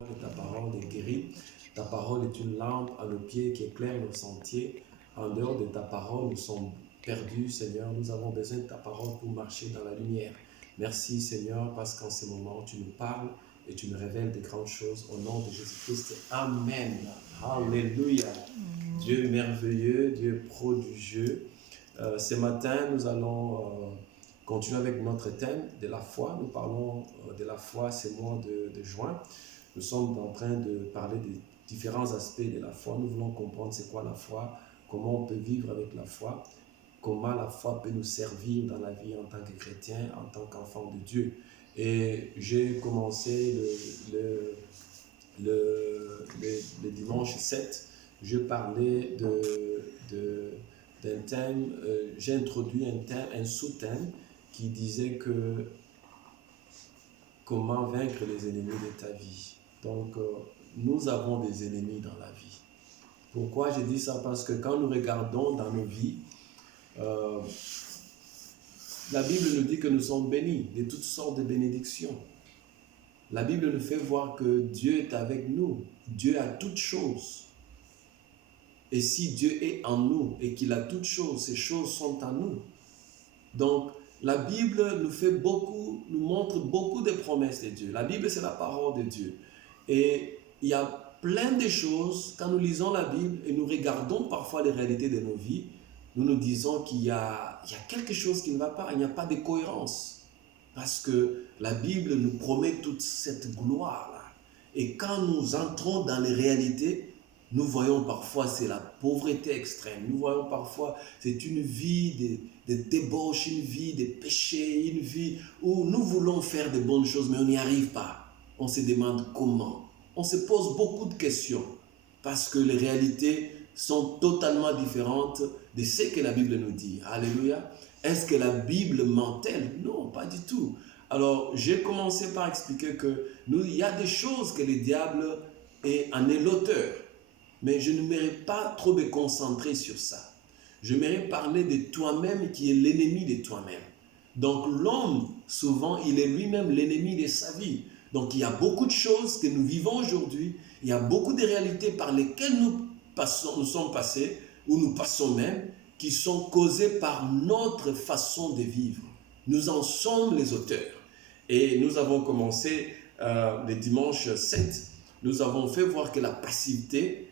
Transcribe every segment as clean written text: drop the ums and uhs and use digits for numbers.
Ta parole est guérie. Ta parole est une lampe à nos pieds qui éclaire nos sentiers. En dehors de ta parole, nous sommes perdus, Seigneur. Nous avons besoin de ta parole pour marcher dans la lumière. Merci, Seigneur, parce qu'en ce moment, tu nous parles et tu nous révèles de grandes choses. Au nom de Jésus-Christ, Amen. Alléluia. Dieu merveilleux, Dieu prodigieux. Ce matin, nous allons continuer avec notre thème de la foi. Nous parlons de la foi ce mois de juin. Nous sommes en train de parler des différents aspects de la foi. Nous voulons comprendre c'est quoi la foi, comment on peut vivre avec la foi, comment la foi peut nous servir dans la vie en tant que chrétien, en tant qu'enfant de Dieu. Et j'ai commencé le dimanche 7, je parlais d'un thème, j'ai introduit un sous-thème qui disait que comment vaincre les ennemis de ta vie. Donc, nous avons des ennemis dans la vie. Pourquoi je dis ça? Parce que quand nous regardons dans nos vies, la Bible nous dit que nous sommes bénis de toutes sortes de bénédictions. La Bible nous fait voir que Dieu est avec nous. Dieu a toutes choses. Et si Dieu est en nous et qu'il a toutes choses, ces choses sont en nous. Donc, la Bible nous montre beaucoup de promesses de Dieu. La Bible, c'est la parole de Dieu. Et il y a plein de choses, quand nous lisons la Bible et nous regardons parfois les réalités de nos vies, nous nous disons qu'il y a quelque chose qui ne va pas, il n'y a pas de cohérence. Parce que la Bible nous promet toute cette gloire-là. Et quand nous entrons dans les réalités, nous voyons parfois c'est la pauvreté extrême. Nous voyons parfois c'est une vie de débauche, une vie de péché, une vie où nous voulons faire de bonnes choses mais on n'y arrive pas. On se demande comment. On se pose beaucoup de questions parce que les réalités sont totalement différentes de ce que la Bible nous dit. Alléluia. Est-ce que la Bible ment-elle? Non, pas du tout. Alors, j'ai commencé par expliquer que il y a des choses que le diable en est l'auteur. Mais je ne m'aimerais pas trop me concentrer sur ça. Je m'aimerais parler de toi-même qui est l'ennemi de toi-même. Donc l'homme, souvent, il est lui-même l'ennemi de sa vie. Donc il y a beaucoup de choses que nous vivons aujourd'hui, il y a beaucoup de réalités par lesquelles nous sommes passés, ou nous passons même, qui sont causées par notre façon de vivre. Nous en sommes les auteurs. Et nous avons commencé le dimanche 7, nous avons fait voir que la passivité,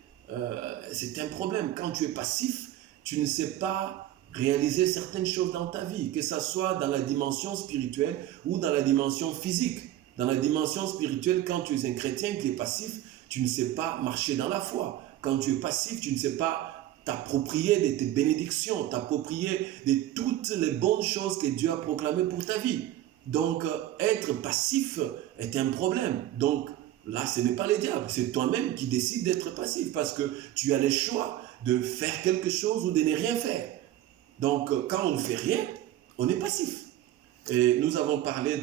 c'est un problème. Quand tu es passif, tu ne sais pas réaliser certaines choses dans ta vie, que ce soit dans la dimension spirituelle ou dans la dimension physique. Dans la dimension spirituelle, quand tu es un chrétien qui est passif, tu ne sais pas marcher dans la foi. Quand tu es passif, tu ne sais pas t'approprier de tes bénédictions, t'approprier de toutes les bonnes choses que Dieu a proclamées pour ta vie. Donc, être passif est un problème. Donc, là, ce n'est pas le diable, c'est toi-même qui décides d'être passif parce que tu as le choix de faire quelque chose ou de ne rien faire. Donc, quand on ne fait rien, on est passif. Et nous avons parlé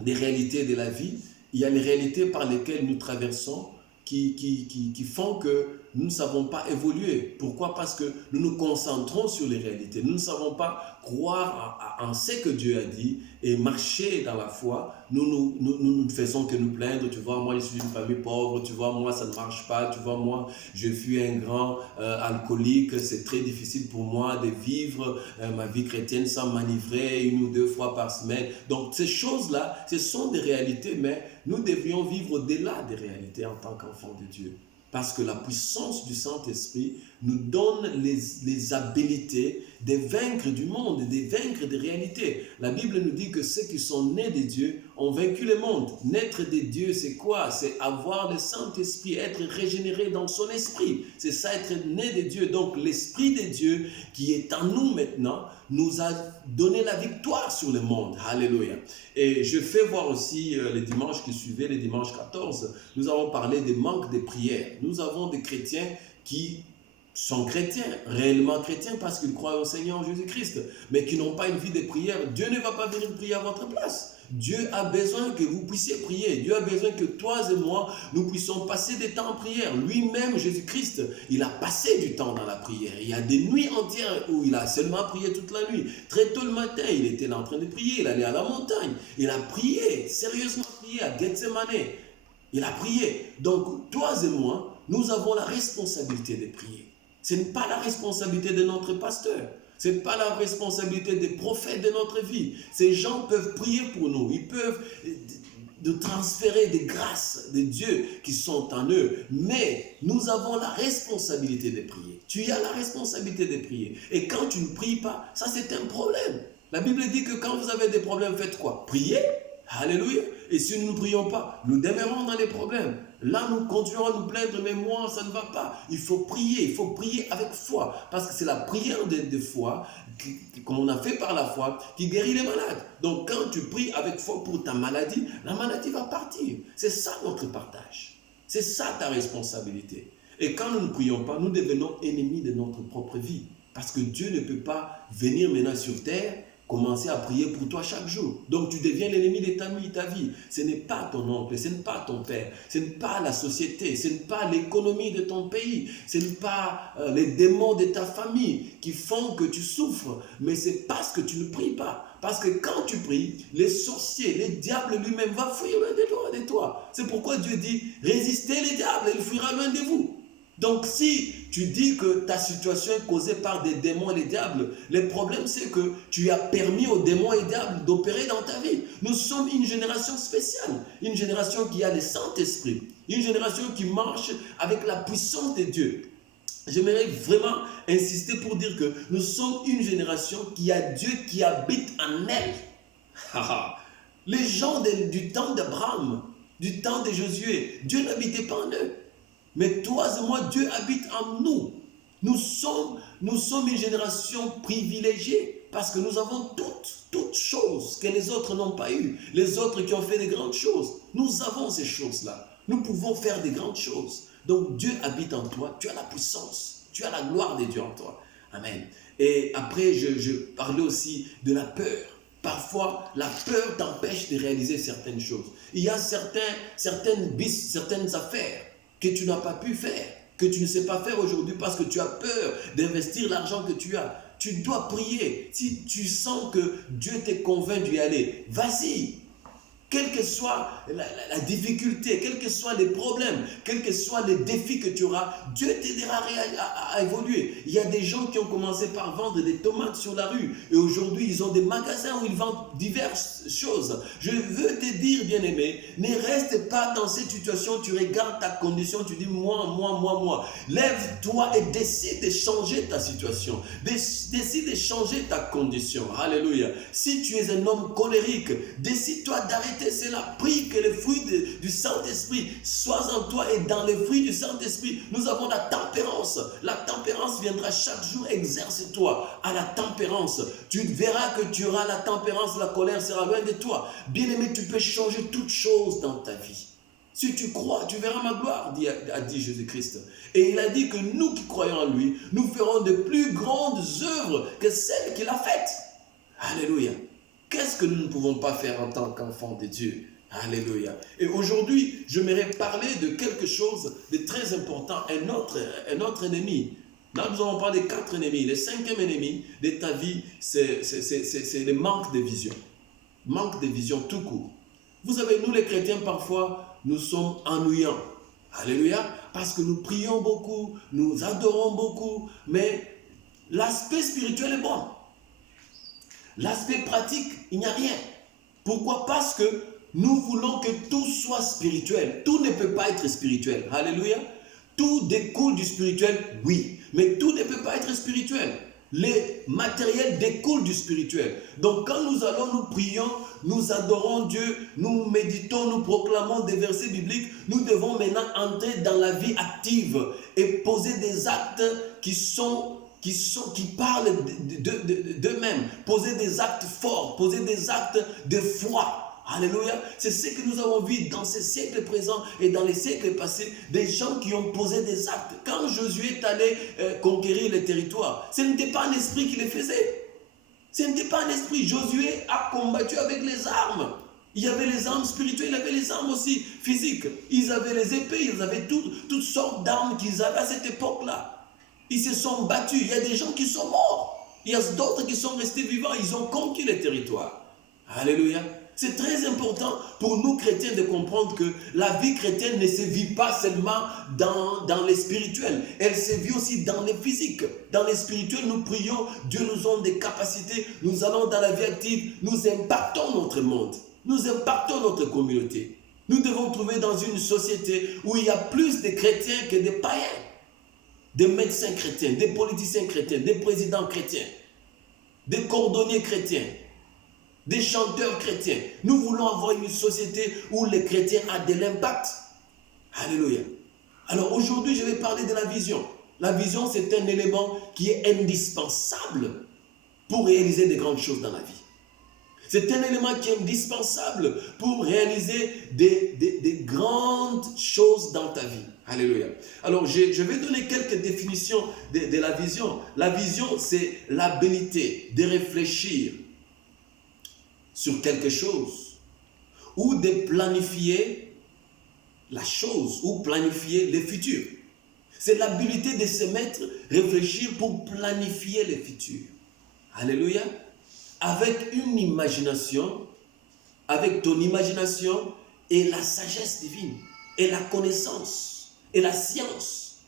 des réalités de la vie. Il y a les réalités par lesquelles nous traversons qui font que nous ne savons pas évoluer. Pourquoi? Parce que nous nous concentrons sur les réalités. Nous ne savons pas croire en ce que Dieu a dit et marcher dans la foi. Nous ne faisons que nous plaindre. Tu vois, moi, je suis une famille pauvre. Tu vois, moi, ça ne marche pas. Tu vois, moi, je suis un grand alcoolique. C'est très difficile pour moi de vivre ma vie chrétienne sans m'enivrer 1 ou 2 fois par semaine. Donc, ces choses-là, ce sont des réalités, mais nous devrions vivre au-delà des réalités en tant qu'enfants de Dieu. Parce que la puissance du Saint-Esprit nous donne les habiletés de vaincre du monde, de vaincre des réalités. La Bible nous dit que ceux qui sont nés de Dieu ont vaincu le monde. Naître de Dieu, c'est quoi? C'est avoir le Saint-Esprit, être régénéré dans son esprit. C'est ça, être né de Dieu. Donc l'Esprit de Dieu qui est en nous maintenant nous a donné la victoire sur le monde. Alléluia. Et je fais voir aussi les dimanches qui suivaient, les dimanches 14, nous avons parlé des manques de prière. Nous avons des chrétiens qui sont chrétiens, réellement chrétiens parce qu'ils croient au Seigneur Jésus-Christ, mais qui n'ont pas une vie de prière. Dieu ne va pas venir prier à votre place. Dieu a besoin que vous puissiez prier. Dieu a besoin que toi et moi, nous puissions passer des temps en prière. Lui-même, Jésus-Christ, il a passé du temps dans la prière. Il y a des nuits entières où il a seulement prié toute la nuit. Très tôt le matin, il était là en train de prier. Il allait à la montagne. Il a prié, sérieusement prié à Gethsemane. Il a prié. Donc, toi et moi, nous avons la responsabilité de prier. Ce n'est pas la responsabilité de notre pasteur. Ce n'est pas la responsabilité des prophètes de notre vie. Ces gens peuvent prier pour nous. Ils peuvent nous transférer des grâces de Dieu qui sont en eux. Mais nous avons la responsabilité de prier. Tu as la responsabilité de prier. Et quand tu ne pries pas, ça c'est un problème. La Bible dit que quand vous avez des problèmes, faites quoi? Priez. Alléluia. Et si nous ne prions pas, nous demeurons dans les problèmes. Là, nous continuons à nous plaindre, mais moi, ça ne va pas. Il faut prier avec foi. Parce que c'est la prière de foi, comme on a fait par la foi, qui guérit les malades. Donc, quand tu pries avec foi pour ta maladie, la maladie va partir. C'est ça notre partage. C'est ça ta responsabilité. Et quand nous ne prions pas, nous devenons ennemis de notre propre vie. Parce que Dieu ne peut pas venir maintenant sur terre, commencer à prier pour toi chaque jour. Donc tu deviens l'ennemi de ta vie. Ce n'est pas ton oncle, ce n'est pas ton père, ce n'est pas la société, ce n'est pas l'économie de ton pays, ce n'est pas les démons de ta famille qui font que tu souffres, mais c'est parce que tu ne pries pas. Parce que quand tu pries, les sorciers, les diables lui-même vont fuir loin de toi. C'est pourquoi Dieu dit, résistez les diables, il fuira loin de vous. Donc si tu dis que ta situation est causée par des démons et les diables, le problème c'est que tu as permis aux démons et aux diables d'opérer dans ta vie. Nous sommes une génération spéciale, une génération qui a le Saint-Esprit, une génération qui marche avec la puissance de Dieu. J'aimerais vraiment insister pour dire que nous sommes une génération qui a Dieu qui habite en elle. Les gens du temps d'Abraham, du temps de Josué, Dieu n'habitait pas en eux. Mais toi et moi, Dieu habite en nous. Nous sommes une génération privilégiée parce que nous avons toutes choses que les autres n'ont pas eues. Les autres qui ont fait des grandes choses. Nous avons ces choses-là. Nous pouvons faire des grandes choses. Donc Dieu habite en toi. Tu as la puissance. Tu as la gloire de Dieu en toi. Amen. Et après, je parlais aussi de la peur. Parfois, la peur t'empêche de réaliser certaines choses. Il y a certaines affaires que tu n'as pas pu faire, que tu ne sais pas faire aujourd'hui parce que tu as peur d'investir l'argent que tu as. Tu dois prier. Si tu sens que Dieu t'est convaincu d'y aller, vas-y. Quelle que soit la difficulté, quels que soient les problèmes, quels que soient les défis que tu auras, Dieu t'aidera à évoluer. Il y a des gens qui ont commencé par vendre des tomates sur la rue et aujourd'hui ils ont des magasins où ils vendent diverses choses. Je veux te dire, bien-aimé, ne reste pas dans cette situation, tu regardes ta condition, tu dis moi. Lève-toi et décide de changer ta situation. Décide de changer ta condition. Alléluia. Si tu es un homme colérique, décide-toi d'arrêter cela. Prie que le fruit du Saint-Esprit soit en toi et dans les fruits du Saint-Esprit, nous avons la tempérance. La tempérance viendra chaque jour. Exerce-toi à la tempérance. Tu verras que tu auras la tempérance, la colère sera loin de toi. Bien-aimé, tu peux changer toutes choses dans ta vie. Si tu crois, tu verras ma gloire, a dit Jésus-Christ. Et il a dit que nous qui croyons en lui, nous ferons de plus grandes œuvres que celles qu'il a faites. Alléluia. Qu'est-ce que nous ne pouvons pas faire en tant qu'enfants de Dieu? Alléluia. Et aujourd'hui, j'aimerais parler de quelque chose de très important, un autre ennemi. Là, nous avons parlé de 4 ennemis. Le 5e ennemi de ta vie, c'est le manque de vision. Manque de vision tout court. Vous savez, nous les chrétiens, parfois, nous sommes ennuyants. Alléluia. Parce que nous prions beaucoup, nous adorons beaucoup, mais l'aspect spirituel est bon. L'aspect pratique, il n'y a rien. Pourquoi? Parce que nous voulons que tout soit spirituel. Tout ne peut pas être spirituel. Alléluia. Tout découle du spirituel, oui. Mais tout ne peut pas être spirituel. Les matériels découlent du spirituel. Donc quand nous allons, nous prions, nous adorons Dieu, nous méditons, nous proclamons des versets bibliques, nous devons maintenant entrer dans la vie active et poser des actes qui parlent d'eux-mêmes, poser des actes forts, poser des actes de foi. Alléluia. C'est ce que nous avons vu dans ces siècles présents et dans les siècles passés, des gens qui ont posé des actes. Quand Josué est allé conquérir les territoires, ce n'était pas un esprit qui les faisait. Ce n'était pas un esprit. Josué a combattu avec les armes. Il y avait les armes spirituelles, il y avait les armes aussi physiques. Ils avaient les épées, ils avaient toutes sortes d'armes qu'ils avaient à cette époque-là. Ils se sont battus. Il y a des gens qui sont morts. Il y a d'autres qui sont restés vivants. Ils ont conquis les territoires. Alléluia. C'est très important pour nous chrétiens de comprendre que la vie chrétienne ne se vit pas seulement dans les spirituels, elle se vit aussi dans les physiques. Dans les spirituels, nous prions, Dieu nous donne des capacités, nous allons dans la vie active, nous impactons notre monde, nous impactons notre communauté. Nous devons trouver dans une société où il y a plus de chrétiens que de païens, des médecins chrétiens, des politiciens chrétiens, des présidents chrétiens, des cordonniers chrétiens, des chanteurs chrétiens. Nous voulons avoir une société où les chrétiens ont de l'impact. Alléluia. Alors aujourd'hui, je vais parler de la vision. La vision, c'est un élément qui est indispensable pour réaliser de grandes choses dans la vie. C'est un élément qui est indispensable pour réaliser des grandes choses dans ta vie. Alléluia. Alors, je vais donner quelques définitions de la vision. La vision, c'est l'habilité de réfléchir sur quelque chose ou de planifier la chose ou planifier le futur. C'est l'habilité de se mettre, réfléchir pour planifier le futur. Alléluia. Avec une imagination, avec ton imagination et la sagesse divine, et la connaissance, et la science.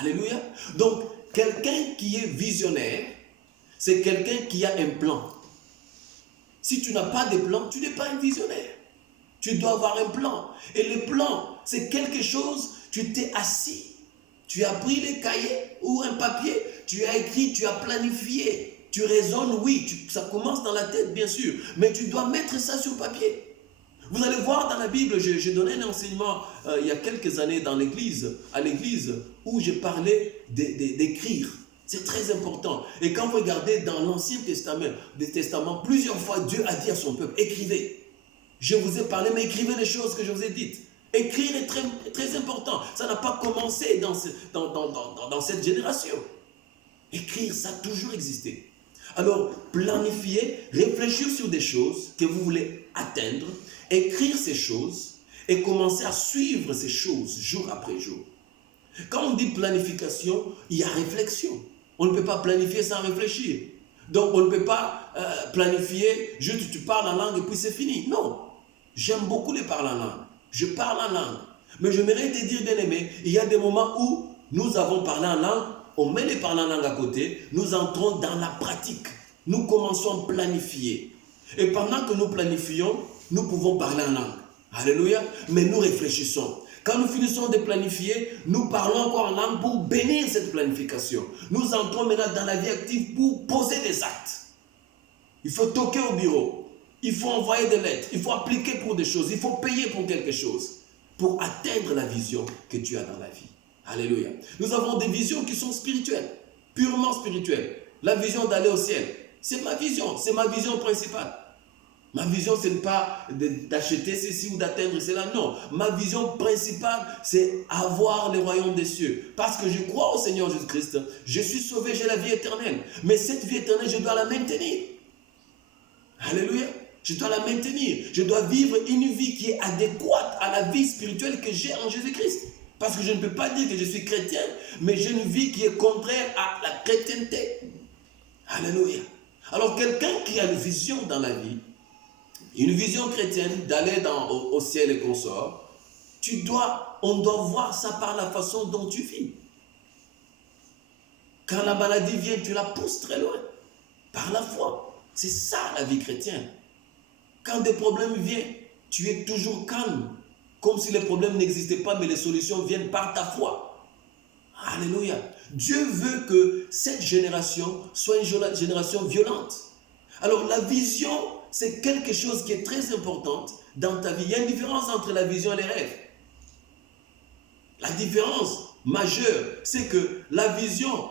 Alléluia. Donc, quelqu'un qui est visionnaire, c'est quelqu'un qui a un plan. Si tu n'as pas de plan, tu n'es pas un visionnaire. Tu dois avoir un plan. Et le plan, c'est quelque chose, tu t'es assis, tu as pris les cahiers ou un papier, tu as écrit, tu as planifié. Tu raisonnes, oui, ça commence dans la tête, bien sûr, mais tu dois mettre ça sur papier. Vous allez voir dans la Bible, j'ai donné un enseignement il y a quelques années à l'église, où je parlais d'écrire. C'est très important. Et quand vous regardez dans l'Ancien Testament, plusieurs fois, Dieu a dit à son peuple, écrivez. Je vous ai parlé, mais écrivez les choses que je vous ai dites. Écrire est très, très important. Ça n'a pas commencé dans cette génération. Écrire, ça a toujours existé. Alors, planifier, réfléchir sur des choses que vous voulez atteindre, écrire ces choses et commencer à suivre ces choses jour après jour. Quand on dit planification, il y a réflexion. On ne peut pas planifier sans réfléchir. Donc, on ne peut pas planifier, juste tu parles en langue et puis c'est fini. Non, j'aime beaucoup les parler en langue. Je parle en langue. Mais j'aimerais te dire, bien aimé, il y a des moments où nous avons parlé en langue, on met les parler en langue à côté, nous entrons dans la pratique. Nous commençons à planifier. Et pendant que nous planifions, nous pouvons parler en langue. Alléluia. Mais nous réfléchissons. Quand nous finissons de planifier, nous parlons encore en langue pour bénir cette planification. Nous entrons maintenant dans la vie active pour poser des actes. Il faut toquer au bureau. Il faut envoyer des lettres. Il faut appliquer pour des choses. Il faut payer pour quelque chose. Pour atteindre la vision que tu as dans la vie. Alléluia. Nous avons des visions qui sont spirituelles, purement spirituelles. La vision d'aller au ciel, c'est ma vision principale. Ma vision, ce n'est pas d'acheter ceci ou d'atteindre cela, non. Ma vision principale, c'est avoir le royaume des cieux. Parce que je crois au Seigneur Jésus-Christ, je suis sauvé, j'ai la vie éternelle. Mais cette vie éternelle, je dois la maintenir. Alléluia. Je dois la maintenir. Je dois vivre une vie qui est adéquate à la vie spirituelle que j'ai en Jésus-Christ. Parce que je ne peux pas dire que je suis chrétien, mais j'ai une vie qui est contraire à la chrétienté. Alléluia. Alors quelqu'un qui a une vision dans la vie, une vision chrétienne d'aller au ciel et consort, on doit voir ça par la façon dont tu vis. Quand la maladie vient, tu la pousses très loin. Par la foi. C'est ça la vie chrétienne. Quand des problèmes viennent, tu es toujours calme. Comme si les problèmes n'existaient pas, mais les solutions viennent par ta foi. Alléluia. Dieu veut que cette génération soit une génération violente. Alors la vision, c'est quelque chose qui est très important dans ta vie. Il y a une différence entre la vision et les rêves. La différence majeure, c'est que la vision,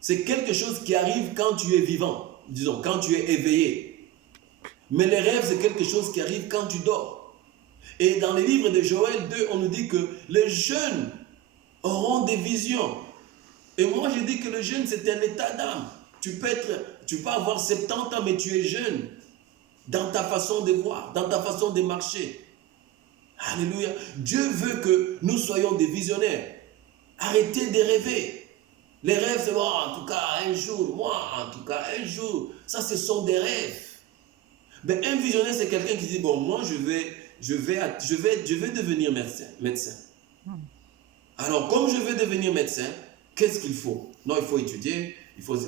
c'est quelque chose qui arrive quand tu es vivant, disons, quand tu es éveillé. Mais les rêves, c'est quelque chose qui arrive quand tu dors. Et dans les livres de Joël 2, on nous dit que les jeunes auront des visions. Et moi, je dis que le jeune, c'est un état d'âme. Tu peux avoir 70 ans, mais tu es jeune dans ta façon de voir, dans ta façon de marcher. Alléluia. Dieu veut que nous soyons des visionnaires. Arrêtez de rêver. Les rêves, c'est en tout cas un jour, moi, en tout cas un jour. Ça, ce sont des rêves. Ben, un visionnaire, c'est quelqu'un qui dit, bon, moi, je vais devenir médecin. Alors, comme je veux devenir médecin, qu'est-ce qu'il faut? Non, il faut étudier,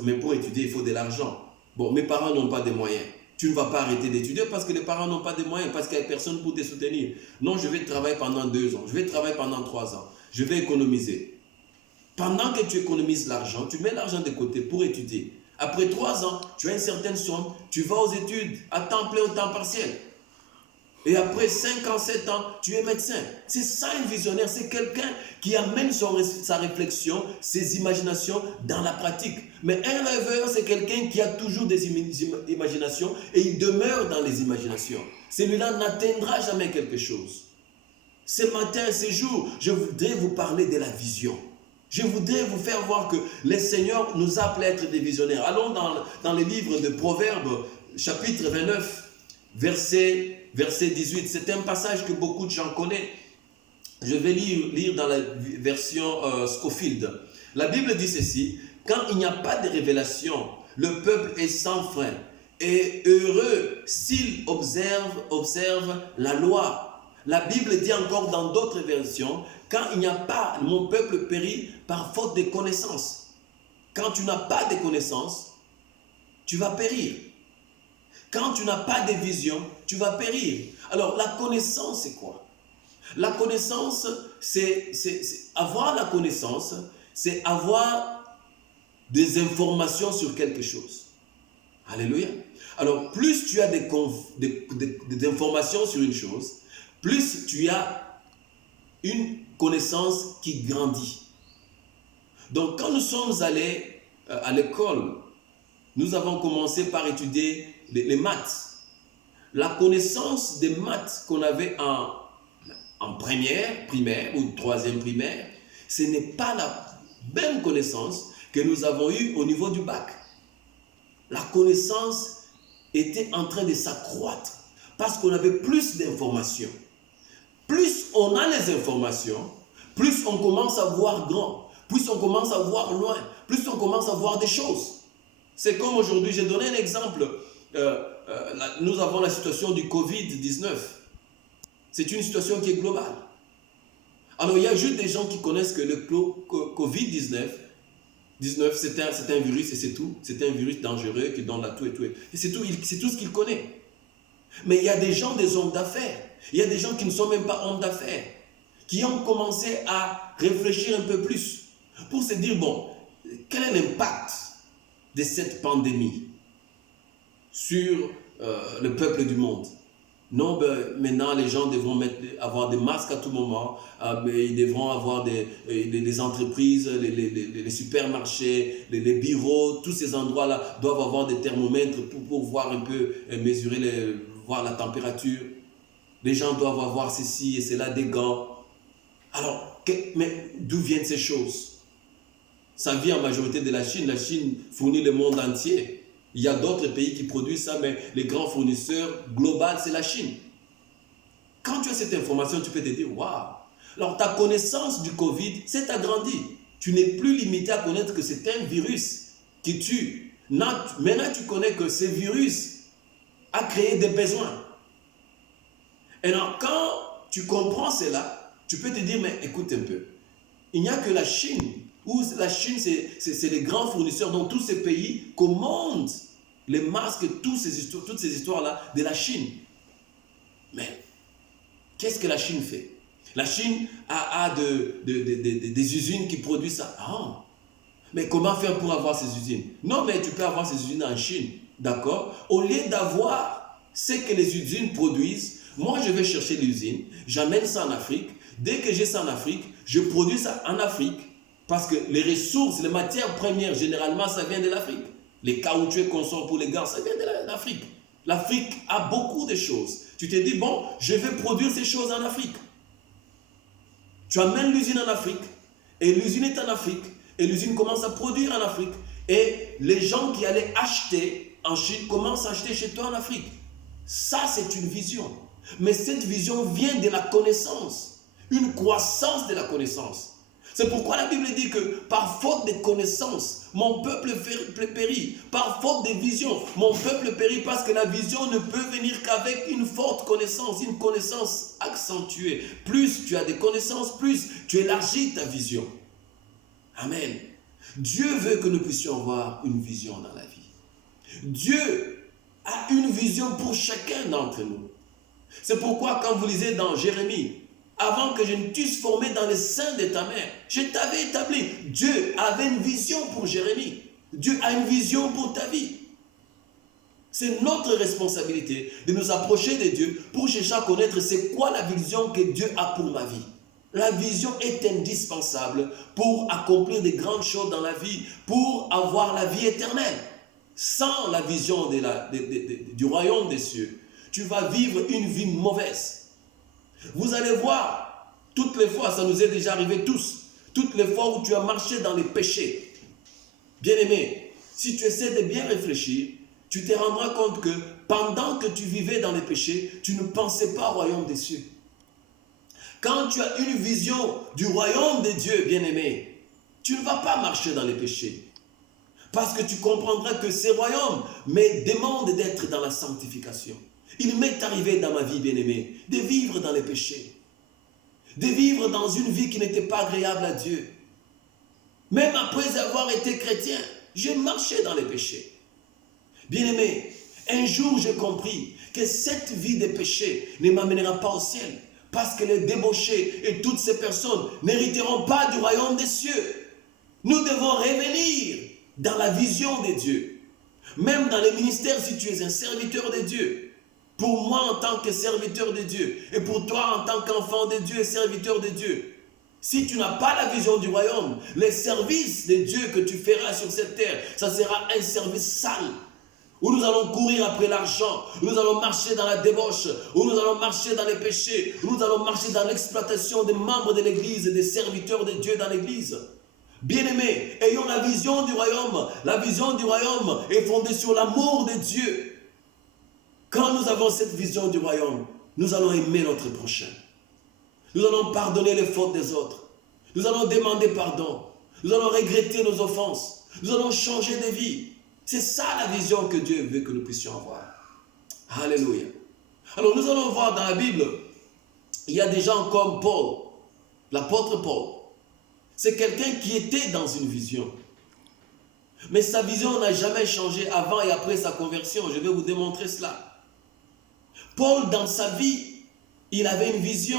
mais pour étudier, il faut de l'argent. Bon, mes parents n'ont pas de moyens. Tu ne vas pas arrêter d'étudier parce que les parents n'ont pas de moyens, parce qu'il n'y a personne pour te soutenir. Non, je vais travailler pendant 2 ans, je vais travailler pendant 3 ans, je vais économiser. Pendant que tu économises l'argent, tu mets l'argent de côté pour étudier. Après 3 ans, tu as une certaine somme, tu vas aux études à temps plein ou temps partiel. Et après 5 ans, 7 ans, tu es médecin. C'est ça un visionnaire, c'est quelqu'un qui amène sa réflexion, ses imaginations dans la pratique. Mais un rêveur, c'est quelqu'un qui a toujours des imaginations et il demeure dans les imaginations. Celui-là n'atteindra jamais quelque chose. Ce matin, ce jour, je voudrais vous parler de la vision. Je voudrais vous faire voir que le Seigneur nous appelle à être des visionnaires. Allons dans le livre de Proverbes, chapitre 29, verset 18. C'est un passage que beaucoup de gens connaissent. Je vais lire dans la version Scofield. La Bible dit ceci: quand il n'y a pas de révélation, le peuple est sans frein et heureux s'il observe la loi. La Bible dit encore dans d'autres versions, quand il n'y a pas, mon peuple périt par faute de connaissances. Quand tu n'as pas de connaissances, tu vas périr. Quand tu n'as pas de vision, tu vas périr. Alors, la connaissance, c'est quoi? La connaissance, c'est avoir la connaissance, c'est avoir des informations sur quelque chose. Alléluia. Alors, plus tu as des informations sur une chose, plus tu as une connaissance qui grandit. Donc, quand nous sommes allés à l'école, nous avons commencé par étudier les maths. La connaissance des maths qu'on avait en première primaire ou troisième primaire, ce n'est pas la même connaissance que nous avons eue au niveau du bac. La connaissance était en train de s'accroître parce qu'on avait plus d'informations. Plus on a les informations, plus on commence à voir grand, plus on commence à voir loin, plus on commence à voir des choses. C'est comme aujourd'hui, j'ai donné un exemple. Nous avons la situation du Covid-19. C'est une situation qui est globale. Alors, il y a juste des gens qui connaissent que le Covid-19, c'est un virus et c'est tout. C'est un virus dangereux qui donne la tout et tout. Et c'est tout ce qu'ils connaissent. Mais il y a des gens, des hommes d'affaires. Il y a des gens qui ne sont même pas hommes d'affaires, qui ont commencé à réfléchir un peu plus pour se dire, bon, quel est l'impact de cette pandémie sur le peuple du monde? Non, maintenant les gens devront avoir des masques à tout moment, mais ils devront avoir des entreprises, les supermarchés, les bureaux, tous ces endroits-là doivent avoir des thermomètres pour voir un peu, voir la température. Les gens doivent avoir ceci et cela, des gants. Alors, mais d'où viennent ces choses? Ça vient en majorité de la Chine. La Chine fournit le monde entier. Il y a d'autres pays qui produisent ça, mais les grands fournisseurs globaux, c'est la Chine. Quand tu as cette information, tu peux te dire, waouh! Alors, ta connaissance du Covid s'est agrandie. Tu n'es plus limité à connaître que c'est un virus qui tue. Maintenant, tu connais que ce virus a créé des besoins. Et alors, quand tu comprends cela, tu peux te dire, mais écoute un peu. Il n'y a que la Chine, où la Chine, c'est les grands fournisseurs dans tous ces pays commandent les masques, toutes ces histoires-là de la Chine. Mais qu'est-ce que la Chine fait? La Chine a des usines qui produisent ça. Ah, mais comment faire pour avoir ces usines? Non, mais tu peux avoir ces usines en Chine, d'accord? Au lieu d'avoir ce que les usines produisent, moi je vais chercher l'usine, j'amène ça en Afrique. Dès que j'ai ça en Afrique, je produis ça en Afrique. Parce que les ressources, les matières premières, généralement, ça vient de l'Afrique. Les caoutchoucs qu'on sort pour les gars, ça vient de l'Afrique. L'Afrique a beaucoup de choses. Tu te dis, bon, je vais produire ces choses en Afrique. Tu amènes l'usine en Afrique, et l'usine est en Afrique, et l'usine commence à produire en Afrique. Et les gens qui allaient acheter en Chine commencent à acheter chez toi en Afrique. Ça, c'est une vision. Mais cette vision vient de la connaissance. Une croissance de la connaissance. C'est pourquoi la Bible dit que par faute de connaissances, mon peuple périt. Par faute de vision, mon peuple périt parce que la vision ne peut venir qu'avec une forte connaissance, une connaissance accentuée. Plus tu as des connaissances, plus tu élargis ta vision. Amen. Dieu veut que nous puissions avoir une vision dans la vie. Dieu a une vision pour chacun d'entre nous. C'est pourquoi quand vous lisez dans Jérémie, avant que je ne t'eusse formé dans le sein de ta mère, je t'avais établi. Dieu avait une vision pour Jérémie. Dieu a une vision pour ta vie. C'est notre responsabilité de nous approcher de Dieu pour chercher à connaître c'est quoi la vision que Dieu a pour ma vie. La vision est indispensable pour accomplir de grandes choses dans la vie, pour avoir la vie éternelle. Sans la vision du royaume des cieux, tu vas vivre une vie mauvaise. Vous allez voir, toutes les fois, ça nous est déjà arrivé tous, toutes les fois où tu as marché dans les péchés. Bien-aimé, si tu essaies de bien réfléchir, tu te rendras compte que pendant que tu vivais dans les péchés, tu ne pensais pas au royaume des cieux. Quand tu as une vision du royaume de Dieu, bien-aimé, tu ne vas pas marcher dans les péchés. Parce que tu comprendras que ce royaume me demande d'être dans la sanctification. Il m'est arrivé dans ma vie, bien-aimé, de vivre dans les péchés. De vivre dans une vie qui n'était pas agréable à Dieu. Même après avoir été chrétien, j'ai marché dans les péchés. Bien-aimé, un jour j'ai compris que cette vie de péché ne m'amènera pas au ciel. Parce que les débauchés et toutes ces personnes n'hériteront pas du royaume des cieux. Nous devons revenir dans la vision de Dieu. Même dans les ministères, si tu es un serviteur de Dieu, pour moi en tant que serviteur de Dieu, et pour toi en tant qu'enfant de Dieu et serviteur de Dieu, si tu n'as pas la vision du royaume, les services de Dieu que tu feras sur cette terre, ça sera un service sale, où nous allons courir après l'argent, où nous allons marcher dans la débauche, où nous allons marcher dans les péchés, où nous allons marcher dans l'exploitation des membres de l'Église et des serviteurs de Dieu dans l'Église. Bien-aimés, ayons la vision du royaume. La vision du royaume est fondée sur l'amour de Dieu. Quand nous avons cette vision du royaume, nous allons aimer notre prochain. Nous allons pardonner les fautes des autres. Nous allons demander pardon. Nous allons regretter nos offenses. Nous allons changer de vie. C'est ça la vision que Dieu veut que nous puissions avoir. Alléluia. Alors nous allons voir dans la Bible, il y a des gens comme Paul, l'apôtre Paul. C'est quelqu'un qui était dans une vision. Mais sa vision n'a jamais changé avant et après sa conversion. Je vais vous démontrer cela. Paul, dans sa vie, il avait une vision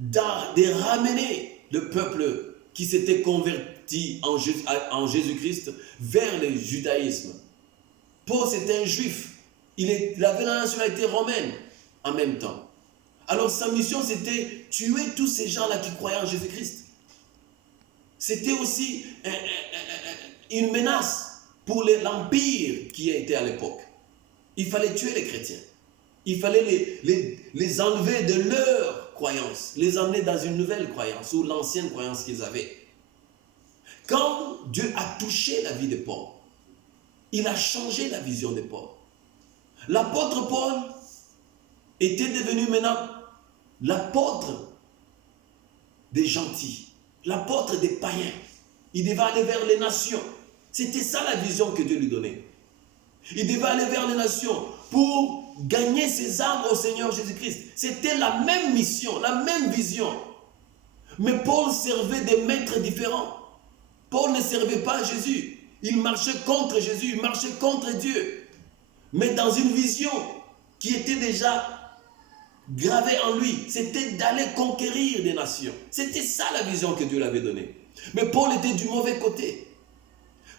de ramener le peuple qui s'était converti en Jésus-Christ vers le judaïsme. Paul, c'était un juif. Il avait la nationalité romaine en même temps. Alors sa mission, c'était tuer tous ces gens-là qui croyaient en Jésus-Christ. C'était aussi une menace pour l'empire qui était à l'époque. Il fallait tuer les chrétiens. Il fallait les enlever de leur croyance, les emmener dans une nouvelle croyance ou l'ancienne croyance qu'ils avaient. Quand Dieu a touché la vie de Paul, il a changé la vision de Paul. L'apôtre Paul était devenu maintenant l'apôtre des gentils, l'apôtre des païens. Il devait aller vers les nations. C'était ça la vision que Dieu lui donnait. Il devait aller vers les nations pour gagner ses âmes au Seigneur Jésus-Christ. C'était la même mission, la même vision. Mais Paul servait des maîtres différents. Paul ne servait pas Jésus. Il marchait contre Jésus, il marchait contre Dieu. Mais dans une vision qui était déjà gravée en lui, c'était d'aller conquérir des nations. C'était ça la vision que Dieu lui avait donnée. Mais Paul était du mauvais côté.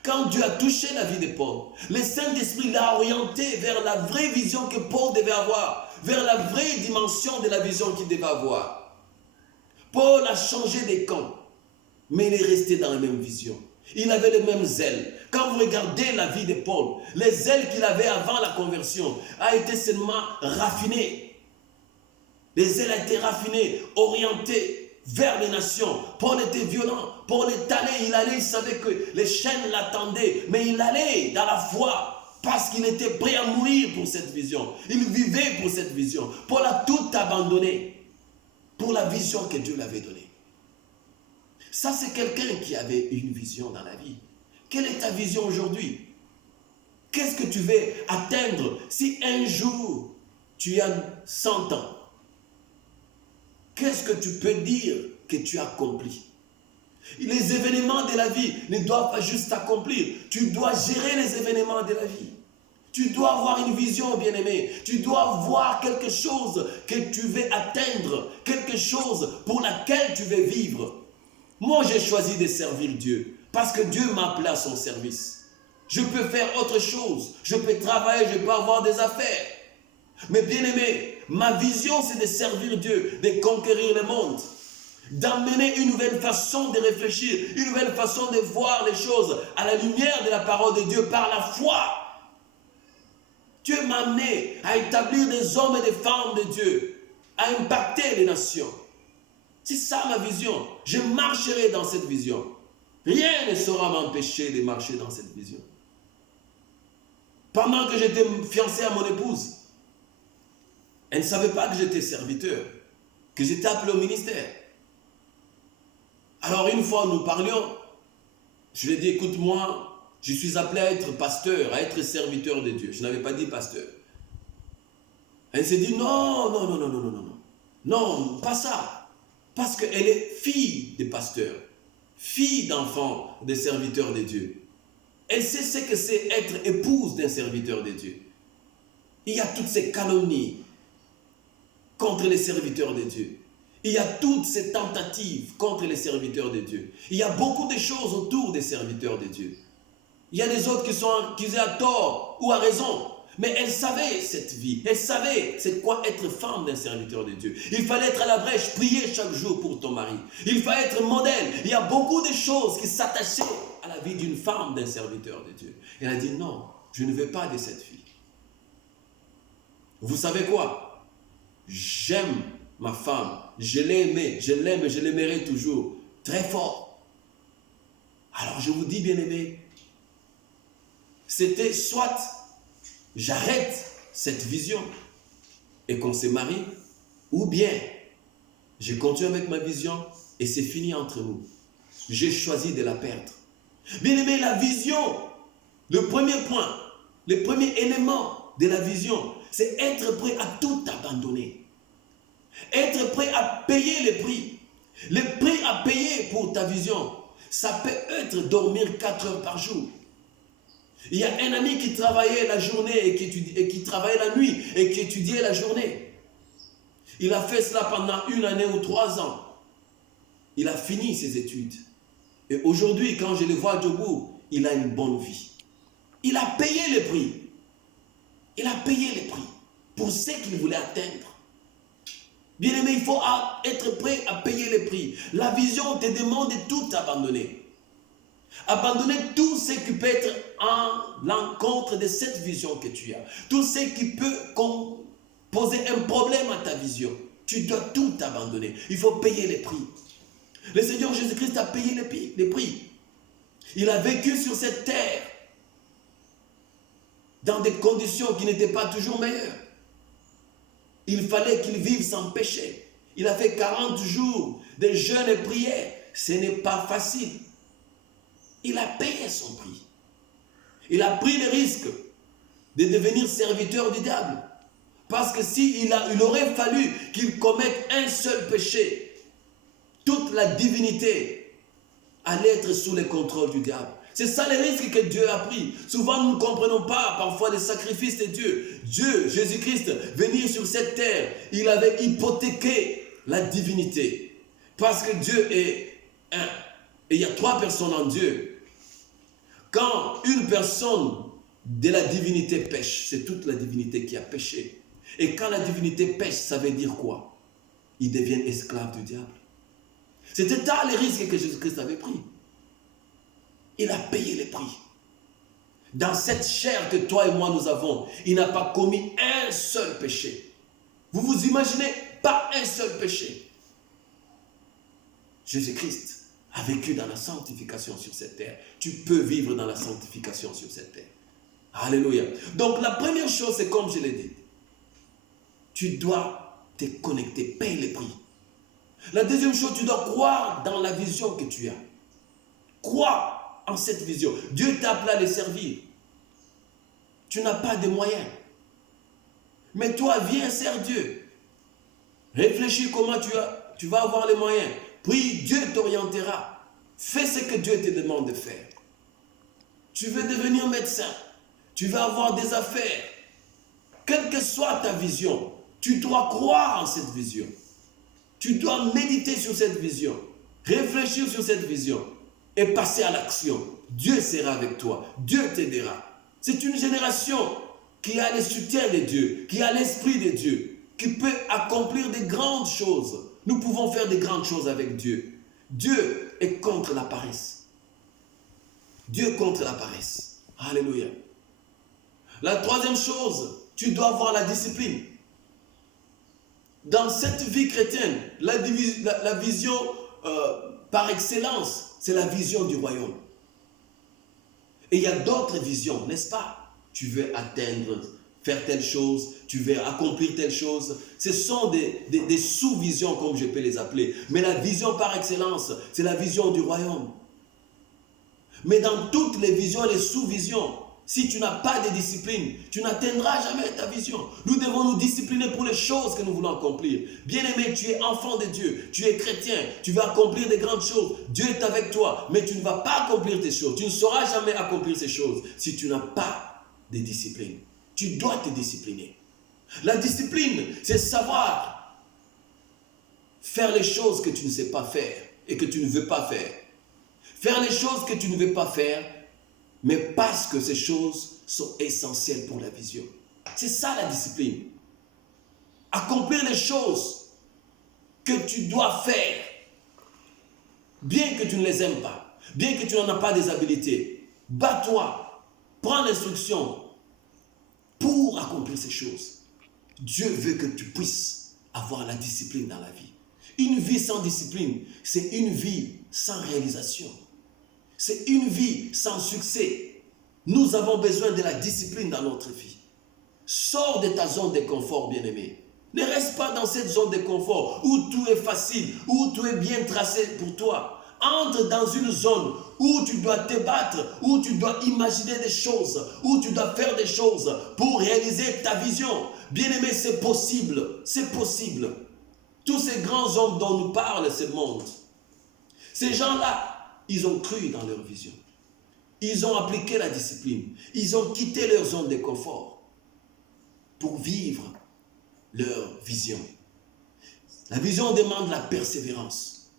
Quand Dieu a touché la vie de Paul, le Saint-Esprit l'a orienté vers la vraie vision que Paul devait avoir, vers la vraie dimension de la vision qu'il devait avoir. Paul a changé de camp, mais il est resté dans la même vision. Il avait les mêmes ailes. Quand vous regardez la vie de Paul, les ailes qu'il avait avant la conversion a été seulement raffinées. Les ailes ont été raffinées, orientées vers les nations. Paul était violent. Paul est allé, il savait que les chaînes l'attendaient, mais il allait dans la foi parce qu'il était prêt à mourir pour cette vision. Il vivait pour cette vision. Paul a tout abandonné pour la vision que Dieu lui avait donnée. Ça, c'est quelqu'un qui avait une vision dans la vie. Quelle est ta vision aujourd'hui? Qu'est-ce que tu veux atteindre si un jour tu as 100 ans? Qu'est-ce que tu peux dire que tu as accompli? Les événements de la vie ne doivent pas juste s'accomplir. Tu dois gérer les événements de la vie. Tu dois avoir une vision, bien-aimé. Tu dois voir quelque chose que tu veux atteindre, quelque chose pour laquelle tu veux vivre. Moi, j'ai choisi de servir Dieu parce que Dieu m'a appelé à son service. Je peux faire autre chose. Je peux travailler, je peux avoir des affaires. Mais bien-aimé, ma vision, c'est de servir Dieu, de conquérir le monde, d'amener une nouvelle façon de réfléchir, une nouvelle façon de voir les choses à la lumière de la parole de Dieu par la foi. Dieu m'a amené à établir des hommes et des femmes de Dieu, à impacter les nations. C'est ça ma vision. Je marcherai dans cette vision. Rien ne saura m'empêcher de marcher dans cette vision. Pendant que j'étais fiancé à mon épouse, elle ne savait pas que j'étais serviteur, que j'étais appelé au ministère. Alors une fois nous parlions, je lui ai dit, écoute-moi, je suis appelé à être pasteur, à être serviteur de Dieu. Je n'avais pas dit pasteur. Elle s'est dit, non, pas ça. Parce qu'elle est fille de pasteur, fille d'enfant de serviteur de Dieu. Elle sait ce que c'est être épouse d'un serviteur de Dieu. Il y a toutes ces calomnies contre les serviteurs de Dieu. Il y a toutes ces tentatives contre les serviteurs de Dieu. Il y a beaucoup de choses autour des serviteurs de Dieu. Il y a des autres qui sont accusés à tort ou à raison. Mais elle savait cette vie. Elle savait c'est quoi être femme d'un serviteur de Dieu. Il fallait être à la brèche, prier chaque jour pour ton mari. Il fallait être modèle. Il y a beaucoup de choses qui s'attachaient à la vie d'une femme d'un serviteur de Dieu. Elle a dit non, je ne veux pas de cette fille. Vous savez quoi? J'aime ma femme. Je l'ai aimée. Je l'aime et je l'aimerai toujours. Très fort. Alors je vous dis, bien-aimés, c'était soit j'arrête cette vision et qu'on se marie, ou bien je continue avec ma vision et c'est fini entre nous. J'ai choisi de la perdre. Bien aimé, la vision, le premier point, le premier élément de la vision, c'est être prêt à tout abandonner. Être prêt à payer le prix. Le prix à payer pour ta vision, ça peut être dormir 4 heures par jour. Il y a un ami qui travaillait la journée et qui travaillait la nuit et qui étudiait la journée. Il a fait cela pendant 1 année ou 3 ans. Il a fini ses études. Et aujourd'hui, quand je le vois debout, il a une bonne vie. Il a payé le prix. Il a payé le prix pour ce qu'il voulait atteindre. Bien aimé, il faut être prêt à payer le prix. La vision te demande de tout abandonner. Abandonner tout ce qui peut être en l'encontre de cette vision que tu as. Tout ce qui peut poser un problème à ta vision. Tu dois tout abandonner. Il faut payer les prix. Le Seigneur Jésus-Christ a payé les prix. Il a vécu sur cette terre dans des conditions qui n'étaient pas toujours meilleures. Il fallait qu'il vive sans péché. Il a fait 40 jours de jeûne et prière. Ce n'est pas facile. Il a payé son prix. Il a pris le risque de devenir serviteur du diable. Parce que s'il aurait fallu qu'il commette un seul péché, toute la divinité allait être sous le contrôle du diable. C'est ça le risque que Dieu a pris. Souvent, nous ne comprenons pas parfois les sacrifices de Dieu. Dieu, Jésus-Christ, venir sur cette terre, il avait hypothéqué la divinité. Parce que Dieu est un. Et il y a 3 personnes en Dieu. Quand une personne de la divinité pêche, c'est toute la divinité qui a péché. Et quand la divinité pêche, ça veut dire quoi? Ils deviennent esclaves du diable. C'était ça les risques que Jésus-Christ avait pris. Il a payé les prix. Dans cette chair que toi et moi nous avons, il n'a pas commis un seul péché. Vous vous imaginez? Pas un seul péché. Jésus-Christ a vécu dans la sanctification sur cette terre. Tu peux vivre dans la sanctification sur cette terre. Alléluia. Donc la première chose, c'est comme je l'ai dit. Tu dois te connecter, paye les prix. La deuxième chose, tu dois croire dans la vision que tu as. Crois en cette vision. Dieu t'a appelé à le servir. Tu n'as pas de moyens. Mais toi, viens, sers Dieu. Réfléchis comment tu vas avoir les moyens. Prie, Dieu t'orientera. Fais ce que Dieu te demande de faire. Tu veux devenir médecin. Tu veux avoir des affaires. Quelle que soit ta vision, tu dois croire en cette vision. Tu dois méditer sur cette vision. Réfléchir sur cette vision. Et passer à l'action. Dieu sera avec toi. Dieu t'aidera. C'est une génération qui a le soutien de Dieu, qui a l'esprit de Dieu, qui peut accomplir de grandes choses. Nous pouvons faire de grandes choses avec Dieu. Dieu est contre la paresse. Dieu est contre la paresse. Alléluia. La troisième chose, tu dois avoir la discipline. Dans cette vie chrétienne, la vision par excellence, c'est la vision du royaume. Et il y a d'autres visions, n'est-ce pas? Tu veux atteindre, faire telle chose, tu veux accomplir telle chose. Ce sont des sous-visions, comme je peux les appeler. Mais la vision par excellence, c'est la vision du royaume. Mais dans toutes les visions, les sous-visions, si tu n'as pas de discipline, tu n'atteindras jamais ta vision. Nous devons nous discipliner pour les choses que nous voulons accomplir. Bien-aimé, tu es enfant de Dieu, tu es chrétien, tu veux accomplir de grandes choses. Dieu est avec toi, mais tu ne vas pas accomplir tes choses. Tu ne sauras jamais accomplir ces choses si tu n'as pas de discipline. Tu dois te discipliner. La discipline, c'est savoir faire les choses que tu ne sais pas faire et que tu ne veux pas faire. Faire les choses que tu ne veux pas faire, mais parce que ces choses sont essentielles pour la vision. C'est ça la discipline. Accomplir les choses que tu dois faire, bien que tu ne les aimes pas, bien que tu n'en as pas des habiletés. Bats-toi, prends l'instruction pour accomplir ces choses. Dieu veut que tu puisses avoir la discipline dans la vie. Une vie sans discipline, c'est une vie sans réalisation. C'est une vie sans succès. Nous avons besoin de la discipline dans notre vie. Sors de ta zone de confort, bien-aimé. Ne reste pas dans cette zone de confort où tout est facile, où tout est bien tracé pour toi. Entre dans une zone où tu dois te battre, où tu dois imaginer des choses, où tu dois faire des choses pour réaliser ta vision. Bien-aimé, c'est possible. C'est possible. Tous ces grands hommes dont nous parle ce monde, ces gens-là, ils ont cru dans leur vision. Ils ont appliqué la discipline. Ils ont quitté leur zone de confort pour vivre leur vision. La vision demande la persévérance.